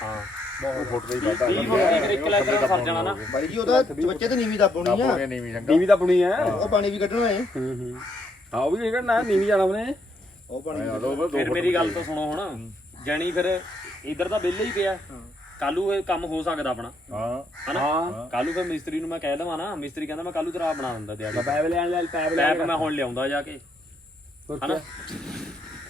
ਹਾਂ। ਫੁੱਟ ਦਾ ਹੀ ਵਾਧਾ ਵੀਹ ਫੁੱਟ ਦੀ ਕ੍ਰਿਕ ਲੈ ਕੇ ਸਰ ਜਾਣਾ ਨਾ। ਬਾਈ ਜੀ ਉਹਦਾ ਬੱਚੇ ਤੇ ਨੀਵੀਂ ਦੱਬਣੀ ਆ। ਪਾਉਣੇ ਨੀਵੀਂ ਚੰਗਾ ਨੀਵੀਂ ਤਾਂ ਬੁਣੀ ਐ ਉਹ ਪਾਣੀ ਵੀ ਕੱਢਣਾ ਹੈ ਹਾਂ। ਉਹ ਵੀ ਇਹ ਕਰਨਾ ਨੀਵੀਂ ਜਾਣਾ ਉਹਨੇ। ਉਹ ਪਾਣੀ ਆ ਦੋ ਦੋ ਫਿਰ ਮੇਰੀ ਗੱਲ ਤਾਂ ਸੁਣੋ ਹੁਣ। ਜਾਣੀ ਫਿਰ ਇਧਰ ਤਾਂ ਵਿਹਲੇ ਹੀ ਪਿਆ। ਕੱਲੂ ਇਹ ਕੰਮ ਹੋ ਸਕਦਾ ਆਪਣਾ। ਹਾਂ। ਹਨਾ? ਕੱਲੂ ਫਿਰ ਮਿਸਤਰੀ ਨੂੰ ਮੈਂ ਕਹਿ ਦਵਾਂ ਨਾ ਮਿਸਤਰੀ ਕਹਿੰਦਾ ਮੈਂ ਕੱਲੂ ਤੇਰਾ ਬਣਾ ਦਿੰਦਾ ਦਿਹਾੜੀ। ਪੈਪ ਲੈਣ ਲੈ ਪੈਪ ਲੈ ਪੈਪ ਮੈਂ ਹੁਣ ਲਿਆਉਂਦਾ ਜਾ ਕੇ। ਹਨਾ?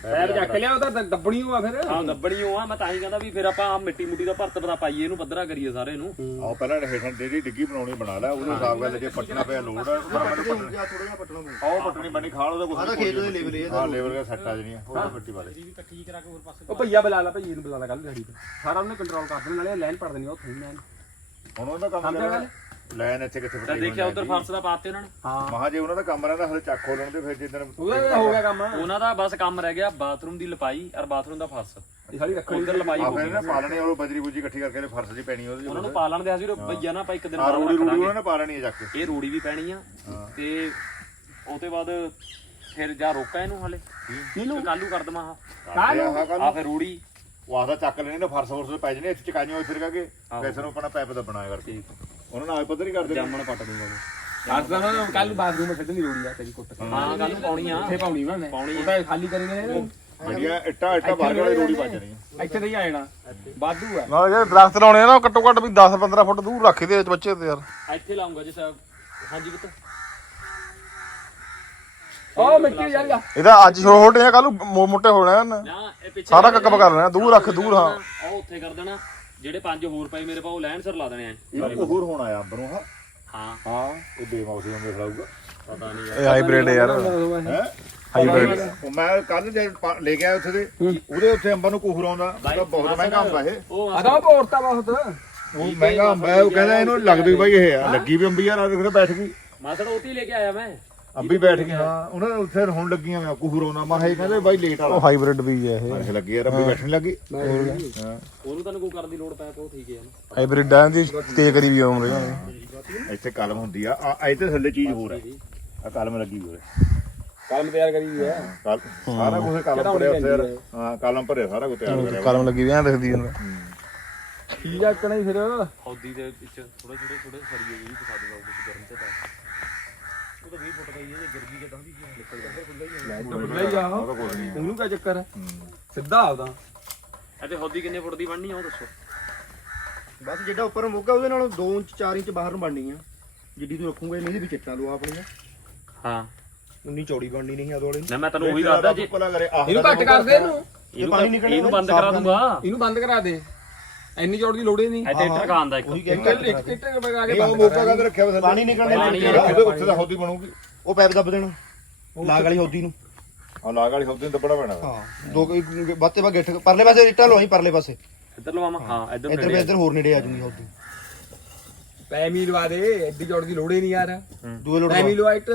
ਪੈਪ ਚੱਕ ਲਿਆ ਉਹ ਤਾਂ ਦੱਬਣੀ ਹੋਆ ਫਿਰ। ਹਾਂ ਗੱਬੜੀ ਉਹ ਆ ਮੈਂ ਤਾਂ ਹੀ ਕਹਿੰਦਾ ਵੀ ਫਿਰ ਆਪਾਂ ਆਹ ਮਿੱਟੀ ਮੁੱਟੀ ਦਾ ਭਰਤ ਪਤਾ ਪਾਈਏ ਇਹਨੂੰ ਪੱਧਰਾ ਕਰੀਏ ਸਾਰੇ ਨੂੰ। ਆਹ ਪਹਿਲਾਂ ਹੇਠਾਂ ਜਿਹੜੀ ਡਿੱਗੀ ਬਣਾਉਣੀ ਬਣਾ ਲੈ ਉਹਦੇ ਹਿਸਾਬ ਨਾਲ ਜੇ ਪੱਟਣਾ ਪਿਆ ਲੋੜ ਆ ਥੋੜਾ ਜਿਹਾ ਪੱਟਣਾ ਪਊ ਆਹ ਪੱਟਣੀ ਬਣੀ ਖਾਲ ਉਹਦਾ ਆਹ ਤਾਂ ਖੇਤ ਦੇ ਲੈਵਲ ਇਹ ਹਾਂ ਲੇਬਰ ਦਾ ਸੈੱਟ ਆ ਜਿਹੜੀਆਂ ਉਹਦਾ ਮਿੱਟੀ ਵਾਲੇ। ਉਹ ਭਈਆ ਬੁਲਾ ਲਾ ਭਈਏ ਨੂੰ ਬੁਲਾ ਲਾ ਕੱਲ ਦਿਹਾੜੀ ਤੇ। ਸਾਰਾ ਉਹਨੇ ਕੰਟਰੋਲ ਕਰ ਦੇਣ ਨਾਲੇ ਲਾਈਨ ਪੜ ਦੇਣੀ ਉਹ ਥੀ ਲੈਣ ਹੁਣ ਉਹਦਾ ਕੰਮ ਗੱਲ? ਲੈਣ ਇੱਥੇ ਕਿੱਥੇ ਤਾਂ ਦੇਖਿਆ ਉਧਰ ਫਰਸ਼ ਦਾ ਪਾਤੇ ਉਹਨਾਂ ਨੇ? ਹਾਂ। ਮਹਾ ਜੇ ਉਹਨਾਂ ਦਾ ਕੰਮ ਰਹਿੰਦਾ ਹਲੇ ਚੱਕ ਖੋਲਣ ਤੇ ਫਿਰ ਜਿੱਦਣ ਉਹਦਾ ਹੋ ਗਿਆ ਕੰਮ। ਉਹਨਾਂ ਦਾ ਬਸ ਕੰਮ ਰਹਿ ਗਿਆ ਬਾਥਰੂਮ ਦੀ ਲਪਾਈ ਔਰ ਬਾਥਰੂਮ ਦਾ ਫਰਸ਼। ਇਹ ਸਾਰੀ ਰੱਖਣੀ ਉਧਰ ਲਪਾਈ ਹੋ ਗਈ। ਨਾ ਪਾਲਣੇ ਉਹ ਬਜਰੀ ਬੁਜੀ ਇਕੱਠੀ ਕਰਕੇ ਫਰਸ਼ ਦੀ ਪੈਣੀ ਉਹਦੇ ਉਹਨਾਂ ਨੂੰ ਪਾਲਣ ਦੇ ਅਸੀਂ ਭਈਆ ਨਾ ਆਪਾਂ ਇੱਕ ਦਿਨ ਆ ਬਾਅਦ ਰੂੜੀ ਰੱਖ ਰੂੜੀ ਦਾਂਗੇ। ਉਹਨਾਂ ਨੇ ਪਾਲਣੀ ਹੈ ਚੱਕ ਕੇ। ਇਹ ਰੂੜੀ ਵੀ ਪੈਣੀ ਆ ਤੇ ਉਹ ਤੋਂ ਬਾਅਦ ਫਿਰ ਜਾ ਰੋਕਾ ਇਹਨੂੰ ਹਲੇ? ਇਹਨੂੰ? ਕਾਲੂ ਕਰ ਆ ਫਿਰ ਰੂੜੀ। ਉਹ ਆਦਾ ਚੱਕ ਲੈਣੇ ਨੇ ਫਰਸ਼ ਫਰਸ਼ ਪੈ ਜਣੇ ਇੱਥੇ ਚਕਾਈਆਂ ਇੱਥੇ ਕਰਕੇ ਕਿਸੇ ਨੂੰ ਆਪਣਾ ਪੈਪ ਦਾ ਬਣਾਇਆ ਕਰਕੇ। ਉਹਨਾਂ ਨਾਲ ਪੱਧਰ ਹੀ ਕਰਦੇ ਜਾਮਣ ਪੱਟ ਦੂੰਗਾ ਤਾਂ ਨਾ ਕੱਲ ਬਾਥਰੂਮ ਛੱਡਣੀ ਲੋੜੀ ਆ ਤੇਰੀ ਕੁੱਟ ਹਾਂ ਕੱਲ ਨੂੰ ਪਾਉਣੀ ਆ। ਇੱਥੇ ਪਾਉਣੀ ਉਹਨਾਂ ਨੇ। ਪਾਉਣੀ ਆ। ਉਹ ਤਾਂ ਖਾਲੀ ਕਰੇਗੇ ਨੇ। ਜਿਹੜੀਆਂ ਇੱਟਾਂ ਇੱਟਾਂ ਬਾਹਰ ਵਾਲੀ ਰੂੜੀ ਪਾ ਜਾਣੀ ਇੱਥੇ ਨਹੀਂ ਆ ਜਾਣਾ। ਵਾਧੂ ਆ। ਨਾ ਜਿਹੜੇ ਦਰਖਤ ਲਾਉਣੇ ਆ ਨਾ ਘੱਟੋ ਘੱਟ ਵੀ 10 15 ਫੁੱਟ ਦੂਰ ਰੱਖ ਦੇ ਬੱਚੇ ਤੇ ਯਾਰ। ਇੱਥੇ ਲਾਉਂਗਾ ਜੀ ਸਾਹਿਬ। ਹਾਂਜੀ ਪੁੱਤ। ਉਹ ਮਿੱਟੀ ਯਾਰ ਯਾ ਇਹਦਾ ਅੱਜ ਛੋਟੇ ਆ ਕੱਲ ਨੂੰ ਮੋਟੇ ਹੋ ਜਾਣੇ ਨੇ। ਨਾ ਇਹ ਪਿੱਛੇ ਸਾਰਾ ਕੱਕਬ ਕਰ ਲੈਣਾ ਦੂਰ ਰੱਖ ਦੂਰ ਹਾਂ। ਉਹ ਉੱਥੇ ਕਰ ਦੇਣਾ। ਜਿਹੜੇ ਪੰਜ ਹੋਰ ਪਏ ਮੇਰੇ ਪਾ ਉਹ ਲੈਣ ਸਰ ਲਾ ਦੇਣੇ ਆ। ਇਹ ਹੋਰ ਹੋਣਾ ਆ ਅੰਦਰੋਂ ਹਾਂ। ਹਾਂ। ਹਾਂ ਇਹ ਬੇਮੌਸਮ ਦੇ ਖਲਾਊਗਾ ਪਤਾ ਨਹੀਂ ਇਹ ਹਾਈਬ੍ਰਿਡ ਯਾਰ। ਹੈ? ਹਾਈਬ੍ਰਿਡ ਉਹ ਮੈਂ ਕੱਲ ਜੇ ਪਾ- ਲੈ ਕੇ ਆਇਆ ਉੱਥੇ ਦੇ ਉਹਦੇ ਉੱਤੇ ਅੰਬਾਂ ਨੂੰ ਕੁਹਰ ਆਉਂਦਾ। ਉਹਦਾ ਬਹੁਤ ਮਹਿੰਗਾ ਅੰਬ ਆ ਇਹ। ਉਹ ਆਦਾ ਉਹ ਪੋਰਤਾ ਬਹੁਤ ਉਹ ਮਹਿੰਗਾ ਅੰਬ ਹੈ ਉਹ ਕਹਿੰਦਾ ਇਹਨੂੰ ਲੱਗਦੀ ਬਈ ਇਹ ਆ। ਲੱਗੀ ਵੀ ਅੰਬੀ ਯਾਰ ਆ ਦੇਖੋ ਬੈਠ ਗਈ। ਮਾਸੜ ਉੱਥੇ ਹੀ ਲੈ ਕੇ ਆਇਆ ਮੈਂ। ਅੰਬੀ ਬੈਠ ਗਈ ਹਾਂ ਉਹਨਾਂ ਨੇ ਉੱਥੇ ਹੁਣ ਲੱਗੀਆਂ ਮੈਂ ਕੁਹਰ ਆਉਂਦਾ ਮੈਂ ਇਹ ਕਹਿੰਦੇ ਬਾਈ ਲੇਟ ਉਹ ਵਾਲਾ ਹਾਈਬ੍ਰਿਡ ਵੀ ਹੈ ਇਹ। ਮਾਰੇ ਲੱਗੀ ਯਾਰ ਅੰਬੀ ਬੈਠਣ ਲੱਗੀ। ਹਾਂ। ਉਹਨੂੰ ਤੁਹਾਨੂੰ ਕੋਈ ਕਰਨ ਦੀ ਲੋੜ ਪੈ ਉਹ ਠੀਕ ਹੈ ਨਾ। ਹਾਈਬ੍ਰਿਡ ਆ ਦੀ ਤੇ ਕਰੀ ਵੀ ਇਹਨਾਂ ਇੱਥੇ ਕਲਮ ਹੁੰਦੀ ਆ ਆ ਇੱਥੇ ਥੱਲੇ ਚੀਜ਼ ਹੋਰ ਹੈ। ਆ ਕਲਮ ਲੱਗੀ ਹੋਈ ਹੈ। ਕਲਮ ਤਿਆਰ ਕਰੀ ਹੋਈ ਹੈ। ਕਲ ਸਾਰਾ ਕੁਝ ਕਲਮ ਭਰਿਆ ਉੱਥੇ। ਯਾਰ ਹਾਂ? ਕਲਮ ਭਰਿਆ ਸਾਰਾ ਕੁਝ ਤਿਆਰ ਕਰਿਆ। ਕਲਮ ਲੱਗੀ ਵੀ ਐਂ ਦਿਖਦੀ ਜਾਂਦਾ ਠੀਕ ਆ ਕਣਾ ਫਿਰ। ਹੌਦੀ ਦੇ ਵਿੱਚ ਥੋੜੇ ਥੋੜੇ ਥੋੜੇ ਸਰੀਏ ਜੀ ਫਸਾ ਦੂਗਾ ਉਹ ਗਰਮ ਤੇ ਪਾ ਉਹ ਤਾਂ 20 ਫੁੱਟ ਦਾ ਹੀ ਹੈ ਜੇ ਤਾਂ ਵੀ ਨਿਕਲ ਜਾਂਦਾ। ਖੁੱਲਾ ਹੀ ਹੈ ਲੈ ਜਾ ਉਹਨੂੰ ਕਿਆ ਚੱਕਰ ਹੈ? ਸਿੱਧਾ ਆਉਦਾ ਅਤੇ ਹੌਦੀ ਕਿੰਨੇ ਫੁੱਟ ਦੀ ਬਣਨੀ ਆ ਉਹ ਦੱਸੋ। ਬਸ ਜਿਹੜਾ ਉੱਪਰ ਮੁੱਗਾ ਉਹਦੇ ਨਾਲੋਂ 2 ਇੰਚ 4 ਇੰਚ ਬਾਹਰ ਨੂੰ ਬਣਨੀ ਆ। ਜਿੱਡੀ ਤੂੰ ਰੱਖੂਗੇ ਨਹੀਂ ਵੀ ਚਿੱਟਾ ਲੋ ਆਪਣੀਆਂ। ਹਾਂ। ਉਨੀ ਚੌੜੀ ਬਣਨੀ ਨਹੀਂ ਆ ਦੋਲੇ ਨਾ ਮੈਂ ਤੈਨੂੰ ਉਹੀ ਦੱਸਦਾ ਜੀ। ਇਹਨੂੰ ਘੱਟ ਕਰ ਦੇ ਇਹਨੂੰ। ਇਹਨੂੰ ਪਾਣੀ ਤਾਂ- ਨਿਕਲਣਾ ਇਹਨੂੰ ਬੰਦ ਕਰਾ ਦੂੰਗਾ। ਇਹਨੂੰ ਬੰਦ ਕਰਾ ਦੇ। ਇੰਨੀ ਚੌੜ ਦੀ ਲੋੜ ਹੀ ਨਹੀਂ। ਇੱਥੇ ਇੱਟਰ ਖਾਂਦਾ ਇੱਕ। ਇੱਕ ਇੱਕ ਇੱਕ ਲਗਾ ਕੇ ਇਹ ਉਹ ਬੰਦ ਮੌਕਾ ਰੱਖਿਆ ਵਾ ਥੱਲੇ ਪਾਣੀ ਨਿਕਲਣਾ ਪਾਣੀ ਉਹਦੇ ਉੱਥੇ ਦਾ ਹੌਦੀ ਬਣੂਗੀ। ਉਹ ਪੈਪ ਦੱਬ ਦੇਣਾ। ਲਾਗ ਵਾਲੀ ਹੌਦੀ ਨੂੰ। ਆ ਲਾਗ ਵਾਲੀ ਹੌਦੀ ਨੂੰ ਦੱਬਣਾ ਪੈਣਾ। ਹਾਂ ਦੋ ਬਾਤੇ ਬਾ ਗਿੱਠ ਪਰਲੇ ਪਾਸੇ ਇੱਟਾਂ ਲਵਾਈ ਪਰਲੇ ਪਾਸੇ। ਇੱਧਰ ਲਵਾਵਾਂ? ਹਾਂ ਇੱਧਰ ਇੱਧਰ ਇੱਧਰ ਹੋਰ ਨੇੜੇ ਆ ਜੂਗੀ ਹੌਦੀ। ਪੈਮੀ ਲਵਾ ਦੇ ਐਡੀ ਚੌੜ ਦੀ ਲੋੜ ਹੀ ਨਹੀਂ ਯਾਰ। ਦੂਏ ਲੋਟ ਪੈਮੀ ਲਵਾ। ਇੱਟ।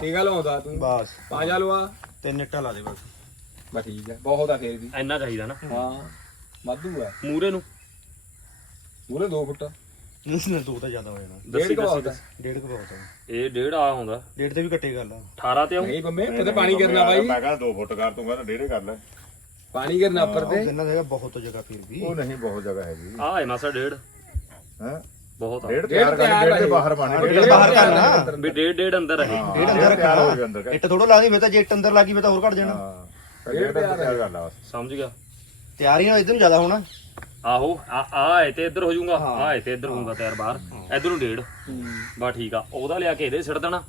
ਟੀਕਾ ਲਵਾਉਂਦਾ ਤੂੰ। ਬਸ। ਪਾਜਾ ਲਵਾ। ਤਿੰਨ ਇੱਟਾਂ ਲਾ ਦੇ ਬਸ। ਬਸ ਠੀਕ ਹੈ ਬਹੁਤ ਆ ਫੇਰ ਵੀ। ਇੰਨਾ ਚਾਹੀਦਾ ਨਾ। ਹਾਂ। ਵਾਧੂ ਆ। ਮੂਰੇ ਨੂੰ। ਉਹਨੇ 2 ਫੁੱਟ। ਨਹੀਂ ਦੋ ਤਾਂ ਜ਼ਿਆਦਾ ਹੋ ਜਾਣਾ। ਦੱਸੀ ਡੇਢ ਕੁ ਦੱਸੀ ਬਹੁਤ ਆ। ਡੇਢ ਕੁ ਬਹੁਤ ਆ ਇਹ ਡੇਢ ਆ ਹੁੰਦਾ। ਡੇਢ ਤੇ ਵੀ ਕੱਟੇ ਗੱਲ ਆ। 18 ਤੇ ਆਉਂ ਨਹੀਂ ਬੰਮੇ ਤੇ ਪਾਣੀ ਕਰਨਾ ਬਾਈ। ਮੈਂ ਕਹਿੰਦਾ 2 ਫੁੱਟ ਕਰ ਤੂੰ ਕਹਿੰਦਾ ਡੇਢੇ ਕਰ ਲੈ। ਪਾਣੀ ਕਰਨਾ ਉੱਪਰ ਤੇ। ਕਹਿੰਦਾ ਹੈਗਾ ਬਹੁਤ ਜਗ੍ਹਾ ਫਿਰ ਵੀ। ਉਹ ਨਹੀਂ ਬਹੁਤ ਜਗ੍ਹਾ ਹੈਗੀ। ਆ ਹੈ ਮਾਸਾ ਡੇਢ। ਹੈ? ਬਹੁਤ ਆ। ਡੇਢ ਤਿਆਰ ਕਰ ਡੇਢ ਦੇ ਬਾਹਰ ਬਣ ਡੇਢ ਬਾਹਰ ਕਰਨਾ। ਵੀ ਡੇਢ ਡੇਢ ਅੰਦਰ ਰਹੇ ਡੇਢ ਅੰਦਰ ਤਿਆਰ ਹੋ ਰੱਖਣਾ ਗਿਆ ਅੰਦਰ। ਇੱਟ ਥੋੜਾ ਲਾਦੀ ਮੈਂ ਤਾਂ ਜੇ ਇੱਟ ਅੰਦਰ ਲੱਗੀ ਮੈਂ ਤਾਂ ਹੋਰ ਘਟ ਜਾਣਾ। ਹਾਂ ਡੇਢ ਤਿਆਰ ਕਰ ਲਾ ਬਸ। ਸਮਝ ਗਿਆ। ਤਿਆਰੀ ਨਾਲ ਇਧਰ ਨੂੰ ਜ਼ਿਆਦਾ ਹੋਣਾ। ਆਹੋ ਆ ਆ ਤੇ ਇੱਧਰ ਹੋ ਜਾਊਗਾ। ਆ ਹੈ ਤੇ ਇੱਧਰ ਹੋਊਗਾ ਤਿਆਰ ਬਾਹਰ। ਇੱਧਰ ਨੂੰ ਡੇਢ। ਬਾ ਠੀਕ ਆ। ਉਹਦਾ ਲਿਆ ਕੇ ਇਹਦੇ ਸਿੱਟ ਦੇਣਾ।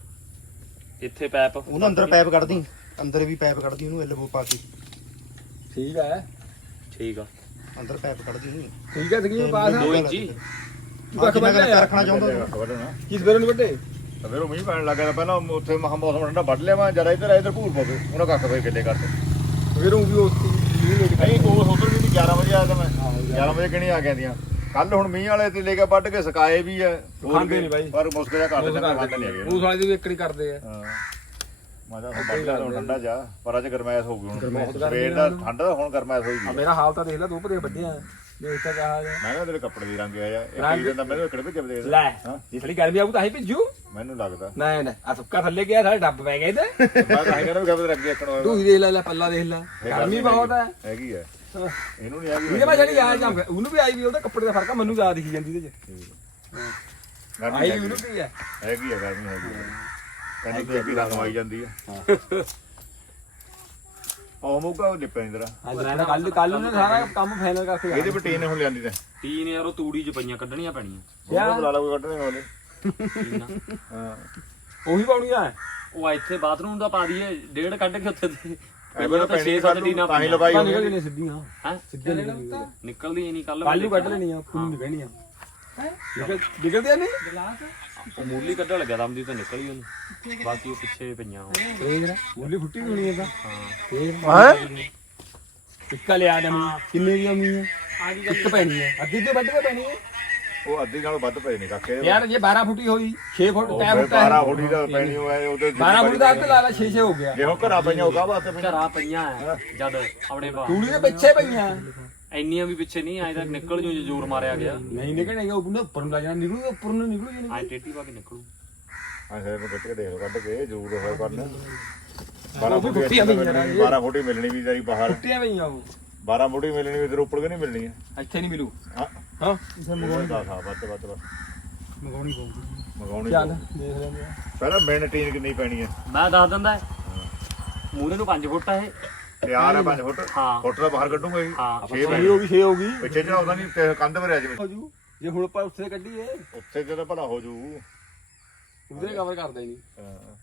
ਇੱਥੇ ਪੈਪ। ਉਹਨੂੰ ਅੰਦਰ ਪੈਪ ਕੱਢਦੀ। ਅੰਦਰ ਵੀ ਪੈਪ ਕੱਢਦੀ ਉਹਨੂੰ ਐਲਬੋ ਪਾ ਕੇ। ਠੀਕ ਹੈ ਠੀਕ ਆ। ਅੰਦਰ ਪੈਪ ਕੱਢਦੀ ਉਹਨੂੰ। ਠੀਕ ਹੈ ਸਕੀਮ ਪਾਸ ਆ। 2 ਇੰਚੀ। ਤੂੰ ਕੱਖ ਯਾਰ? ਰੱਖਣਾ ਚਾਹੁੰਦਾ ਕਿਸ ਵੇਲੇ ਨੂੰ ਵੱਡੇ ਉਹ ਮੀਂਹ ਪੈਣ ਲੱਗਾ ਪਹਿਲਾਂ ਉੱਥੇ ਮਹਾ ਮੌਸਮ ਠੰਡਾ ਵੱਢ ਲਿਆ ਮੈਂ ਜਰਾ ਇੱਧਰ ਇੱਧਰ ਘੂਰ ਪਵੇ ਉਹਨਾਂ ਕੱਖ ਫੇਰ ਕਿੱਲੇ ਕਰਤੇ ਫਿਰ ਉਹ ਵੀ ਉਸਤੀ ਨਹੀਂ ਕੋਲ ਉਧਰ ਵੀ 11 ਵਜੇ ਆਇਆ ਤਾਂ ਮੈਂ। 11 ਵਜੇ ਕਿਹੜੀ ਆ ਗਿਆ ਦੀਆਂ ਕੱਲ ਹੁਣ ਮੀਂਹ ਵਾਲੇ ਤੇ ਲੈ ਕੇ ਵੱਢ ਕੇ ਸਕਾਏ ਵੀ ਐ ਖਾਂਦੇ ਵੀ, ਨੀ ਬਾਈ। ਪਰ ਮੁਸਕ ਜਾ ਕਰ ਦਿੰਦੇ ਖਾਂਦੇ ਨਹੀਂ ਹੈਗੇ ਉਹ ਸਾਲੇ ਦੀ ਵੀ ਇੱਕੜੀ ਕਰਦੇ ਆ। ਹਾਂ। ਮਜ਼ਾ ਤਾਂ ਵੱਢ ਤਾਂ ਠੰਡਾ ਜਾ। ਪਰ ਅੱਜ ਗਰਮੈਸ਼ ਹੋ ਗਈ ਹੁਣ। ਸਵੇਰ ਦਾ ਠੰਡ ਹੁਣ ਗਰਮੈਸ਼ ਹੋਈ ਮੇਰਾ ਹਾਲ ਤਾਂ ਦੇਖ ਲੈ ਦੋ ਭਰੇ ਵੱਡੇ ਆ। ਦੇਖ ਤਾਂ ਕਹਾ ਜਾ। ਮੈਂ ਕਿਹਾ ਤੇਰੇ ਕੱਪੜੇ ਦੀ ਰੰਗ ਆਇਆ ਇਹ? ਕੀ ਦਿੰਦਾ ਮੈਨੂੰ ਇਕੜੇ ਵਿੱਚ ਦੇ ਲੈ ਹਾਂ। ਜੇ ਥੋੜੀ ਗਰਮੀ ਆਊ ਤਾਂ ਹੀ ਭਿੱਜੂ। ਮੈਨੂੰ ਲੱਗਦਾ। ਨਹੀਂ ਨਹੀਂ ਆ ਸੁੱਕਾ ਥੱਲੇ ਗਿਆ ਸਾਰੇ ਡੱਬ ਪੈ ਗਏ ਤੇ ਮੈਂ ਤਾਂ ਕਹਿੰਦਾ ਵੀ ਕਦੇ ਅੱਗੇ ਇੱਕਣ ਤੂੰ ਹੀ ਦੇਖ ਲੈ ਲੈ ਪੱਲਾ ਦੇਖ ਲੈ। ਗਰਮੀ ਬਹੁਤ ਹੈ। ਹੈਗੀ ਐ ਇਹਨੂੰ ਨਹੀਂ ਆ ਇਹਦੇ ਮੈਂ ਜਿਹੜੀ ਆ ਜਾਂ ਉਹਨੂੰ ਵੀ ਆਈ ਵੀ ਉਹਦਾ ਕੱਪੜੇ ਦਾ ਫ਼ਰਕ ਆ ਮੈਨੂੰ ਜ਼ਿਆਦਾ ਦਿਖੀ ਜਾਂਦੀ ਇਹਦੇ ਚ। ਆਈ ਵੀ ਉਹਨੂੰ ਵੀ ਹੈ। ਹੈਗੀ ਆ ਗਰਮੀ ਹੈਗੀ ਆ ਕਹਿੰਦੇ ਕੇ ਰੰਗ ਆਈ ਜਾਂਦੀ ਆ ਉਹ ਮੁੱਗਾ ਨਿਪੈ ਇੰਦਰਾ ਅੱਜ ਕੱਲ ਕੱਲ ਨੂੰ ਸਾਰਾ ਕੰਮ ਫਾਈਨਲ ਕਰਕੇ ਇਹਦੇ ਵੀ ਟੀਨ ਹੁਣ ਲਿਆਂਦੀ ਤੇ ਤੀਨ ਯਾਰ ਉਹ ਤੂੜੀ ਚ ਪਈਆਂ ਕੱਢਣੀਆਂ ਪੈਣੀਆਂ। ਉਹ ਬੁਲਾ ਲਾ ਕੋਈ ਕੱਢਣੇ ਵਾਲੇ ਆ। ਹਾਂ। ਉਹੀ ਪਾਉਣੀ ਆ? ਉਹ ਇੱਥੇ ਬਾਥਰੂਮ ਦਾ ਪਾ ਦਈਏ ਡੇਢ ਕੱਢ ਕੇ ਉੱਥੇ ਐਵੇਂ ਤਾਂ ਤਾਂ ਪੈਣੀ 6-7 ਟੀਨਾਂ ਤਾਂ ਹੀ ਤਾਂ ਹੋਣੀ ਨਿਕਲ ਜਣੇ ਸਿੱਧੀਆਂ? ਹੈ? ਸਿੱਧੇ ਨਿਕਲ ਨਿਕਲਦੀ ਹੀ ਨਹੀਂ ਕੱਲ ਕੱਲ ਨੂੰ ਕੱਢ ਲੈਣੀ ਆ ਕੋਈ ਨਹੀਂ ਕਹਿਣੀ ਆ ਨਿਕਲ ਨਿਕਲਦੇ ਨਹੀਂ? ਉਹ ਮੂਲੀ ਕੱਢਣ ਲੱਗਿਆ ਦਮਦੀ ਤਾਂ ਨਿਕਲ ਹੀ ਉਹਨੂੰ। ਬਾਕੀ ਉਹ ਪਿੱਛੇ ਪਈਆਂ ਇਹ ਜਰਾ ਬੋਲੀ ਫੁੱਟੀ ਵੀ ਹੋਣੀ ਆ ਤਾਂ। ਹਾਂ। ਇਹ ਇੱਕਾ ਲਿਆ ਦਮੀ ਕਿੰਨੇ ਦੀ ਆਮੀ ਹੈ ਇੱਕ ਪੈਣੀ ਹੈ ਅੱਧੀ ਤੇ ਵੱਧ ਕੇ ਪੈਣੀ ਹੈ ਉਹ ਅੱਧੀ ਨਾਲੋਂ ਵੱਧ ਪਏ ਨੇ ਕਾਕੇ। ਯਾਰ ਜੇ 12 ਫੁੱਟੀ ਹੋਈ 6 ਫੁੱਟ ਉਹ ਟੈ ਫਿਰ ਫੁੱਟ ਹੈ 12 ਫੁੱਟੀ ਦਾ ਪੈਣੀ ਹੋਇਆ ਉਹਦੇ 12 ਫੁੱਟ ਦਾ ਅੱਧ ਲਾ ਲਾ 6 6 ਹੋ ਗਿਆ। ਹੁਣ ਘਰਾਂ ਪਈਆਂ ਉਹ ਕਾਹ ਵਾਸਤੇ ਪਈਆਂ ਘਰਾਂ ਪਈਆਂ ਜਦ ਆਪਣੇ ਬਾ ਤੂੜੀ ਦੇ ਪਿੱਛੇ ਪਈਆਂ। ਇੰਨੀਆਂ ਵੀ ਪਿੱਛੇ ਨਹੀਂ ਆਏ ਤਾਂ ਨਿਕਲ ਜੂ ਜੇ ਜ਼ੋਰ ਮਾਰਿਆ ਗਿਆ। ਨਹੀਂ ਨਿਕਲਣਗੇ ਉਹ ਉੱਪਰ ਨੂੰ ਲਾ ਜਾਣਾ ਨਿਕਲੂ ਉੱਪਰ ਨੂੰ ਨਿਕਲੂ ਜੀ ਐ ਟੇਟੀ ਪਾ ਕੇ ਨਿਕਲੂ। ਹਾਂ ਫਿਰ ਮੈਂ ਕੱਟ ਕੇ ਦੇਖ ਲਓ ਕੱਢ ਕੇ ਜ਼ਰੂਰ ਹੋਇਆ ਕਰਨ 12 ਉਹ ਵੀ ਫੁੱਟੀ ਫੁੱਟੀਆਂ ਪਈਆਂ ਨੇ। 12 ਫੁੱਟੀ ਮਿਲਣੀ ਵੀ ਤੇਰੀ ਬਾਹਰ। ਫੁੱਟੀਆਂ ਪਈਆਂ ਉਹ। 12 ਫੁੱਟੀ ਮਿਲਣੀ ਵੀ ਤੇ ਉੱਪਰ ਕਿ ਨਹੀਂ ਮਿਲਣੀ ਹੈ ਇੱਥੇ ਨਹੀਂ ਮਿਲੂ। ਹਾਂ। ਹਾਂ? ਮੰਗਾਉਣੀ ਦਾ ਥਾ ਵੱਧ ਵੱਧ ਵੱਧ ਮੰਗਾਉਣੀ ਪਊਗੀ। ਮੰਗਾਉਣੀ ਚੱਲ। ਦੇਖ ਲੈਂਦੇ ਆ। ਪਹਿਲਾਂ ਮੇਨ ਟੀਨ ਕਿੰਨੀ ਪੈਣੀ ਹੈ ਮੈਂ ਦੱਸ ਦਿੰਦਾ ਮੂਰੇ ਨੂੰ 5 ਫੁੱਟ ਆ ਇਹ। ਤਿਆਰ ਹੈ 5 ਫੁੱਟ ਹਾਂ। ਫੁੱਟ ਦਾ ਬਾਹਰ ਕੱਢੂਗਾ ਜੀ ਹਾਂ 6 ਇਹ ਹੋ ਗਈ 6 ਹੋ ਗਈ। ਪਿੱਛੇ ਚੜਾਉਂਦਾ ਨਹੀਂ ਤੇ ਕੰਧ ਭਰਿਆ ਜਿਵੇਂ। ਹੋ ਜੂ। ਜੇ ਹੁਣ ਆਪਾਂ ਉੱਥੇ ਕੱਢੀਏ। ਉੱਥੇ ਜਦੋਂ ਭਲਾ ਹੋ ਜੂ। ਉਹਦੇ ਕਵਰ ਕਰਦਾ ਹੀ ਨਹੀਂ। ਹਾਂ।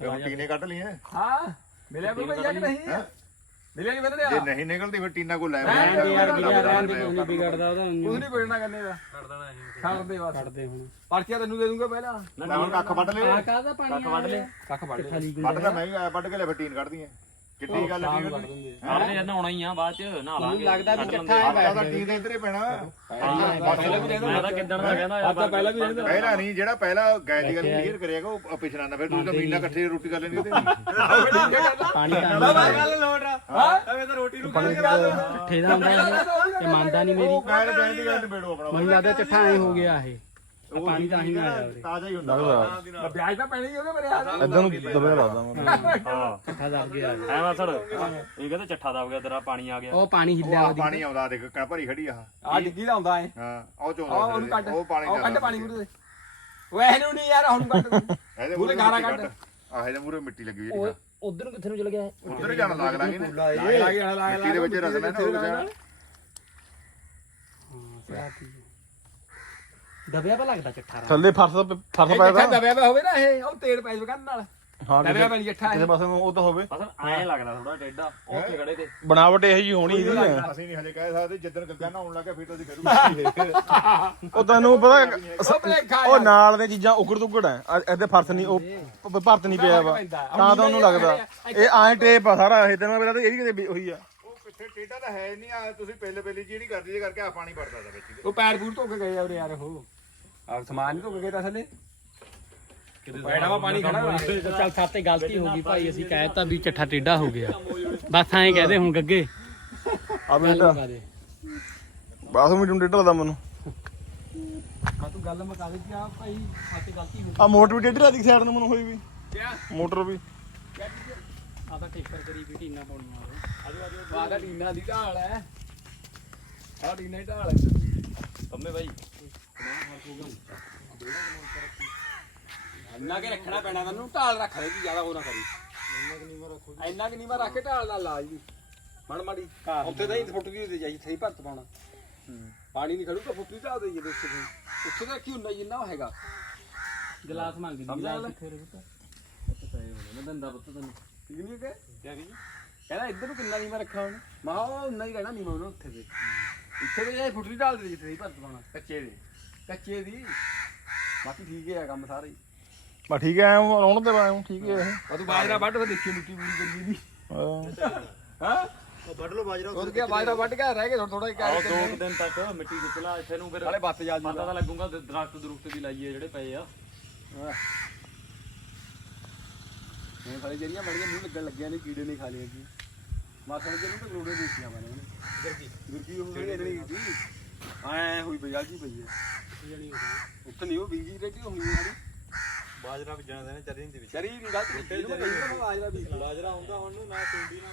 ਤੇ ਹੁਣ ਟੀਨੇ ਕੱਢ ਲਈਏ ਹਾਂ ਮਿਲਿਆ ਕੋਈ ਭਈਆ ਕਿ ਨਹੀਂ? ਮਿਲਿਆ ਨਹੀਂ ਬੰਦੇ ਜੇ ਨਹੀਂ ਨਿਕਲਦੀ ਫਿਰ ਟੀਨਾ ਕੋ ਲੈ ਰਹਿਣ ਦੇ ਯਾਰ, ਗਿਰਿਆ ਰਹਿਣ ਦੇ, ਨਹੀਂ ਵਿਗੜਦਾ ਉਹਦਾ? ਕੁਝ ਨਹੀਂ ਪੜਨਾ ਕਰਨੇ ਦਾ ਛੱਡ ਦੇ ਬਸ। ਕੱਢਦੇ ਹੁਣ। ਪਰਚੀਆਂ ਤੈਨੂੰ ਦੇ ਦੂੰਗਾ ਪਹਿਲਾਂ। ਲੈ ਹੁਣ ਕੱਖ ਵੱਢ ਲੈ ਆ ਕਾਹਦਾ ਪਾਣੀ ਕੱਖ ਵੱਢ ਲੈ ਕੱਖ ਵੱਢ ਲੈ ਵੱਢ ਮੈਂ ਵੀ ਆਇਆ ਵੱਢ ਕੇ ਲੈ ਫਿਰ ਟੀਨ ਕੱਢਦੀ ਐ ਕਿੱਡੀ ਗੱਲ ਸ਼ਾਮ ਟੀਨ ਨੂੰ ਕੱਢ ਕੱਢਣੀ ਦਿੰਦੇ ਕੱਢ ਲੈ ਨਹਾਉਣਾ ਹੀ ਆ ਬਾਅਦ ਚ ਨਹਾ ਲਾਂਗੇ। ਲੱਗਦਾ ਵੀ ਇਕੱਠਾ। ਹੈ ਆਹ ਤਾਂ ਟੀਨ ਦੇ ਇੱਧਰੇ ਪੈਣਾ। ਪਹਿਲਾਂ ਵੀ ਰਹਿੰਦਾ ਮੈਂ ਤਾਂ ਕਿੱਦਣ ਦਾ ਕਹਿੰਦਾ ਤਾਂ ਪਹਿਲਾਂ ਵੀ ਰਹਿੰਦਾ ਪਹਿਲਾਂ ਨਹੀਂ ਜਿਹੜਾ ਪਹਿਲਾਂ ਗੈਸ ਦੀ ਗੱਲ ਕਲੀਅਰ ਕਰਿਆਗਾ ਉਹ ਪਿਛਲਾ ਨਾ ਫਿਰ ਤੁਸੀਂ ਤਾਂ ਮਹੀਨਾ ਇਕੱਠੇ ਰੋਟੀ ਕਰ ਲੈਂਦੇ ਉਹਦੇ। ਪਾਣੀ ਤਾਂ ਗੱਲ ਲੋਟ ਹਾਂ। ਐਵੇਂ ਤਾਂ ਰੋਟੀ ਨੂੰ ਕਰ ਇਕੱਠੇ ਦਾ ਹੁੰਦਾ ਇਹ ਮੰਨਦਾ ਨਹੀਂ ਮੇਰੀ। ਉਹ ਗੈਸ ਦੀ ਗੱਲ ਨਿਬੇੜੋ ਆਪਣਾ। ਮੈਨੂੰ ਲੱਗਦਾ ਚੱਠਾ ਐ ਹੋ ਗਿਆ ਇਹ। ਆਹ ਪਾਣੀ ਤਾਂ ਹੀ ਆਇਆ ਉਰੇ ਤਾਜ਼ਾ ਹੀ ਹੁੰਦਾ। ਵਿਆਜ ਤਾਂ ਪੈਣੀ ਉਹਦੇ ਮੇਰੇ ਹੱਥ ਇਦਾਂ ਨੂੰ ਦਬਿਆ ਲੱਗਦਾ ਮੈਂ ਹਾਂ। ਚੱਠਾ ਦੱਬ ਗਿਆ। ਐ ਵਾ ਸਰ ਇਹ ਕਹਿੰਦੇ ਚੱਠਾ ਦਬ ਗਿਆ ਤੇਰਾ ਪਾਣੀ ਆ ਗਿਆ। ਉਹ ਪਾਣੀ ਉਹ ਹਿੱਲਿਆ ਆਹ ਪਾਣੀ ਆਉਂਦਾ ਦੇਖ ਕਣ ਭਰੀ ਖੜੀ ਆ। ਆ ਡਿੱਗੀ ਦਾ ਆਉਂਦਾ ਐ। ਹਾਂ ਉਹ ਆ ਉਹਨੂੰ ਚੋਂਦਾ ਕੱਢ। ਉਹ ਪਾਣੀ ਉਹ ਕੱਢ ਜ਼ਿਆਦਾ ਪਾਣੀ ਮੂਰੇ ਉਹ ਐ ਨੂੰ ਨਹੀਂ ਯਾਰ ਹੁਣ ਕੱਢ। ਇਹਦੇ ਮੂਹਰੇ ਮੂਰੇ ਗਾਰਾ ਗਾਰਾ ਕੱਢ। ਕੱਢ। ਆਹ ਇਹਦੇ ਮੂਰੇ ਮਿੱਟੀ ਲੱਗੀ ਹੋਈ ਉਧਰ ਨੂੰ ਕਿੱਥੇ ਨੂੰ ਚਲ ਗਿਆ ਉਧਰ ਜਾਣ ਲੱਗ ਲਾਂਗੇ ਨਾ। ਲਾ ਲਾ ਲਾ ਲਾ ਮਿੱਟੀ ਦੇ ਵਿੱਚ ਰਸਮ ਹੈ ਨਾ ਉਹ ਜਾਣ ਦਬਿਆ ਪਾ ਲੱਗਦਾ ਚੱਠਾ ਥੱਲੇ ਫਰਸ ਫਰਸ ਜੱਠਾ ਤਾਂ। ਦਬਿਆ ਪਿਆ ਹੋਵੇ ਨਾ ਇਹ ਉਹ ਤੇੜ ਪੈ ਜਾਵੇ ਕੰਨ ਨਾਲ। ਹਾਂ ਦਬਿਆ ਕਿਸੇ ਪਿਆ ਜੱਠਾ ਕਿਸੇ ਪਾਸੇ ਨੂੰ ਉਹ ਤਾਂ ਹੋਵੇ। ਅਸਲ ਐਂ ਲੱਗਦਾ ਥੋੜਾ ਟੇਡਾ ਉੱਥੇ ਖੜੇ ਤੇ। ਬਣਾਵਟ ਇਹੋ ਜੀ ਹੋਣੀ ਇਹਦੀ ਅਸੀਂ ਨਹੀਂ ਹਜੇ ਕਹਿ ਸਕਦੇ ਜਿੱਦਣ ਗੱਗਾ ਨਹਾਉਣ ਲੱਗਾ ਫਿਰ ਤਾਂ ਅਸੀਂ ਕਰੂਗੇ। ਉਹ ਤੈਨੂੰ ਪਤਾ ਉਹ ਭਲੇਖਾ ਉਹ ਨਾਲ ਦੀਆਂ ਚੀਜ਼ਾਂ ਉਗੜ ਦੁਗੜ ਐ ਅ- ਇਹਦੇ ਫਰਸ ਨਹੀਂ ਉਹ ਭ- ਭਰਤ ਨਹੀਂ ਪਿਆ ਵਾ। ਤਾਂ ਤਾਂ ਉਹਨੂੰ ਲੱਗਦਾ। ਇਹ ਐਂ ਟੇਪ ਆ ਸਾਰਾ ਇਹ ਤੈਨੂੰ ਪਤਾ ਇਹ ਵੀ ਕਿਤੇ ਉਹੀ ਆ। ਉਹ ਟੇਡਾ ਤਾਂ ਹੈ ਨਹੀਂ ਆ। ਤੁਸੀਂ ਪਹਿਲੇ ਪਹਿਲੇ ਜਿਹੜੀ ਕਰਦੀ ਜੇ ਕਰਕੇ ਆ ਪਾਣੀ ਪੜਦਾ ਦਾ ਵਿੱਚ। ਉਹ ਪੈਰ ਪੂਰ ਧੋ ਕੇ ਗਏ ਉਹਨੇ ਯਾਰ ਉਹ। ਆ ਸਮਾਨ ਨਹੀਂ ਧੋ ਕੇ ਗਏ ਤਾਂ ਥੱਲੇ? ਬੈਠਾ ਵਾ ਪਾਣੀ ਖੜਾ ਹੋਣਾ ਚੱਲ ਸਾਤੇ ਗਲਤੀ ਹੋ ਗਈ ਭਾਈ ਅਸੀਂ ਕਹਿਤਾ ਵੀ ਚੱਠਾ ਟੇਢਾ ਹੋ ਗਿਆ। ਬਸ ਐਂ ਕਹਦੇ ਹੁਣ ਗੱਗੇ। ਆ ਮਿੰਟ ਮੁਕਾ ਦੇ। ਬਸ ਮਿੰਟ ਡੇਢ ਲੱਗਦਾ ਮੈਨੂੰ। ਆ ਤੂੰ ਗੱਲ ਮੁਕਾ ਦੇ ਕਿ ਆ ਭਾਈ ਸਾਤੇ ਗਲਤੀ ਹੋ ਆ ਮੋਟਰ ਵੀ ਡੇਢ ਲੱਗਦੀ ਸਾਈਡ ਨੂੰ ਮੈਨੂੰ ਹੋਈ ਵੀ। ਮੋਟਰ ਵੀ। ਆ ਤਾਂ ਟੇਕਰ ਕਰੀ ਵੀ ਟੀਨਾ ਪਾਉਣੀਆਂ ਉਹ ਵਾਦਾ ਡੀਨਾ ਦੀ ਢਾਲ ਹੈ। ਆ ਡੀਨਾ ਦੀ ਢਾਲ ਹੈ। ਕੰਮੇ ਬਾਈ। ਇੰਨਾ ਕੇ ਰੱਖਣਾ ਪੈਣਾ ਤੈਨੂੰ ਢਾਲ ਰੱਖ ਲੈ ਜੀ ਜ਼ਿਆਦਾ ਉਹ ਨਾ ਕਰੀ। ਇੰਨਾ ਕਿ ਨੀਵਾ ਰੱਖ ਕੇ ਢਾਲ ਨਾਲ ਲਾ ਜੀ। ਮੜ। ਮੜੀ ਉੱਥੇ ਤਾਂ ਹੀ ਫੁੱਟ ਗਈ ਤੇ ਜਾਈ ਸਹੀ ਭਰਤ ਪਾਉਣਾ। ਪਾਣੀ ਨਹੀਂ ਖੜੂਗਾ ਫੁੱਟ ਦੀ ਢਾਲ ਦੇ ਜੀ ਉੱਥੇ ਦੀ। ਉੱਥੇ ਤਾਂ ਕੀ ਹੁੰਦਾ ਜਿੰਨਾ ਉਹ ਹੈਗਾ। ਗਲਾਸ ਮੰਗਦੀ ਸਮਝਾ ਲੈ। ਮੈਂ ਦੰਦਾ ਪੁੱਤ ਤੈਨੂੰ। ਠੀਕ ਨਹੀਂ ਕਿ ਕਿਆ ਕੀ ਕਹਿੰਦਾ ਇੱਧਰ ਨੂੰ ਕਿੰਨਾ ਨੀਵਾ ਰੱਖਾ ਉਹਨੇ ਮਾ ਉਹ ਉਨਾ ਹੀ ਕਹਿਣਾ ਨੀਵਾ ਉਹਨੇ ਉੱਥੇ ਦੇ ਇੱਥੇ ਤੇ ਜਾਈ ਫੁੱਟ ਢਾਲ ਦੇ ਜਿੱਥੇ ਸਹੀ ਭਰਤ ਪਾਉਣਾ। ਕੱਚੇ ਦੇ। ਕੱਚੇ ਦੀ। ਬਾਕੀ ਠੀਕ ਹੈ ਕੰਮ ਸਾਰਾ। ਹੀ ਬਾ ਠੀਕ ਐ ਰੌਣ ਤੇ ਬਾਇਆ ਠੀਕ ਹੈ ਇਹ। ਉਹ ਤੂੰ ਬਾਜਰਾ ਵੱਢ ਫਿਰ ਦੇਖੀ ਮਿੱਟੀ ਪੂਰੀ ਕਰੀ ਦੀ ਹਾਂ। ਹਾਂ? ਉਹ ਵੱਢ ਲੋ ਬਾਜਰਾ ਉਹ ਕੀ ਬਾਜਰਾ ਵੱਢ ਕੇ ਰਹਿ ਗਏ ਥੋੜਾ ਥੋੜਾ ਆਹ ਕਹਿ ਦੋ ਕੁ ਦਿਨ ਤੱਕ ਮਿੱਟੀ ਵਿੱਚ ਲਾ ਇੱਥੇ ਨੂੰ ਫਿਰ ਨਾਲੇ ਬੱਤ ਜਾਲ ਪਤਾ ਤਾਂ ਲੱਗੂਗਾ ਦ- ਦਰਖਤ ਦਰੁਖਤ ਵੀ ਲਾਈਏ ਜਿਹੜੇ ਪਏ ਆ। ਇਹ ਸਾਰੀ ਜਿਹੜੀਆਂ ਬੜੀਆਂ ਮੂੰਹ ਲੱਗਣ ਲੱਗੀਆਂ ਨੇ ਕੀੜੇ ਨੇ ਖਾ ਲਈਆਂ ਜੀ ਮਾਸਣ ਜਿਹਨੂੰ ਤਾਂ ਲੋੜੇ ਦੇਖੀਆਂ ਉਹਨੇ ਗੁਰਕੀ। ਗੁਰਕੀ ਉਹ ਜਿਹੜੀ ਇਹਨੇ ਕੀਤੀ ਐ ਹੋਈ ਬਈ ਜੀ ਪਈ ਹੈ ਉੱਥੇ ਨਹੀਂ ਉਹ ਬੀਜੀ ਰੇਟੀ ਹੋਣੀ ਸਾਰੀ ਬਾਜਰਾ ਵੀ ਜਾਣਦੇ ਨੇ ਚਰੀ ਨਹੀਂ ਚਰੀ ਨਹੀਂ ਗਲਤ ਬਾਜਰਾ ਵੀ ਬਾਜਰਾ ਹੁੰਦਾ ਹੁਣ ਨੂੰ ਨਾ ਟੁੰਡੀ ਨਾ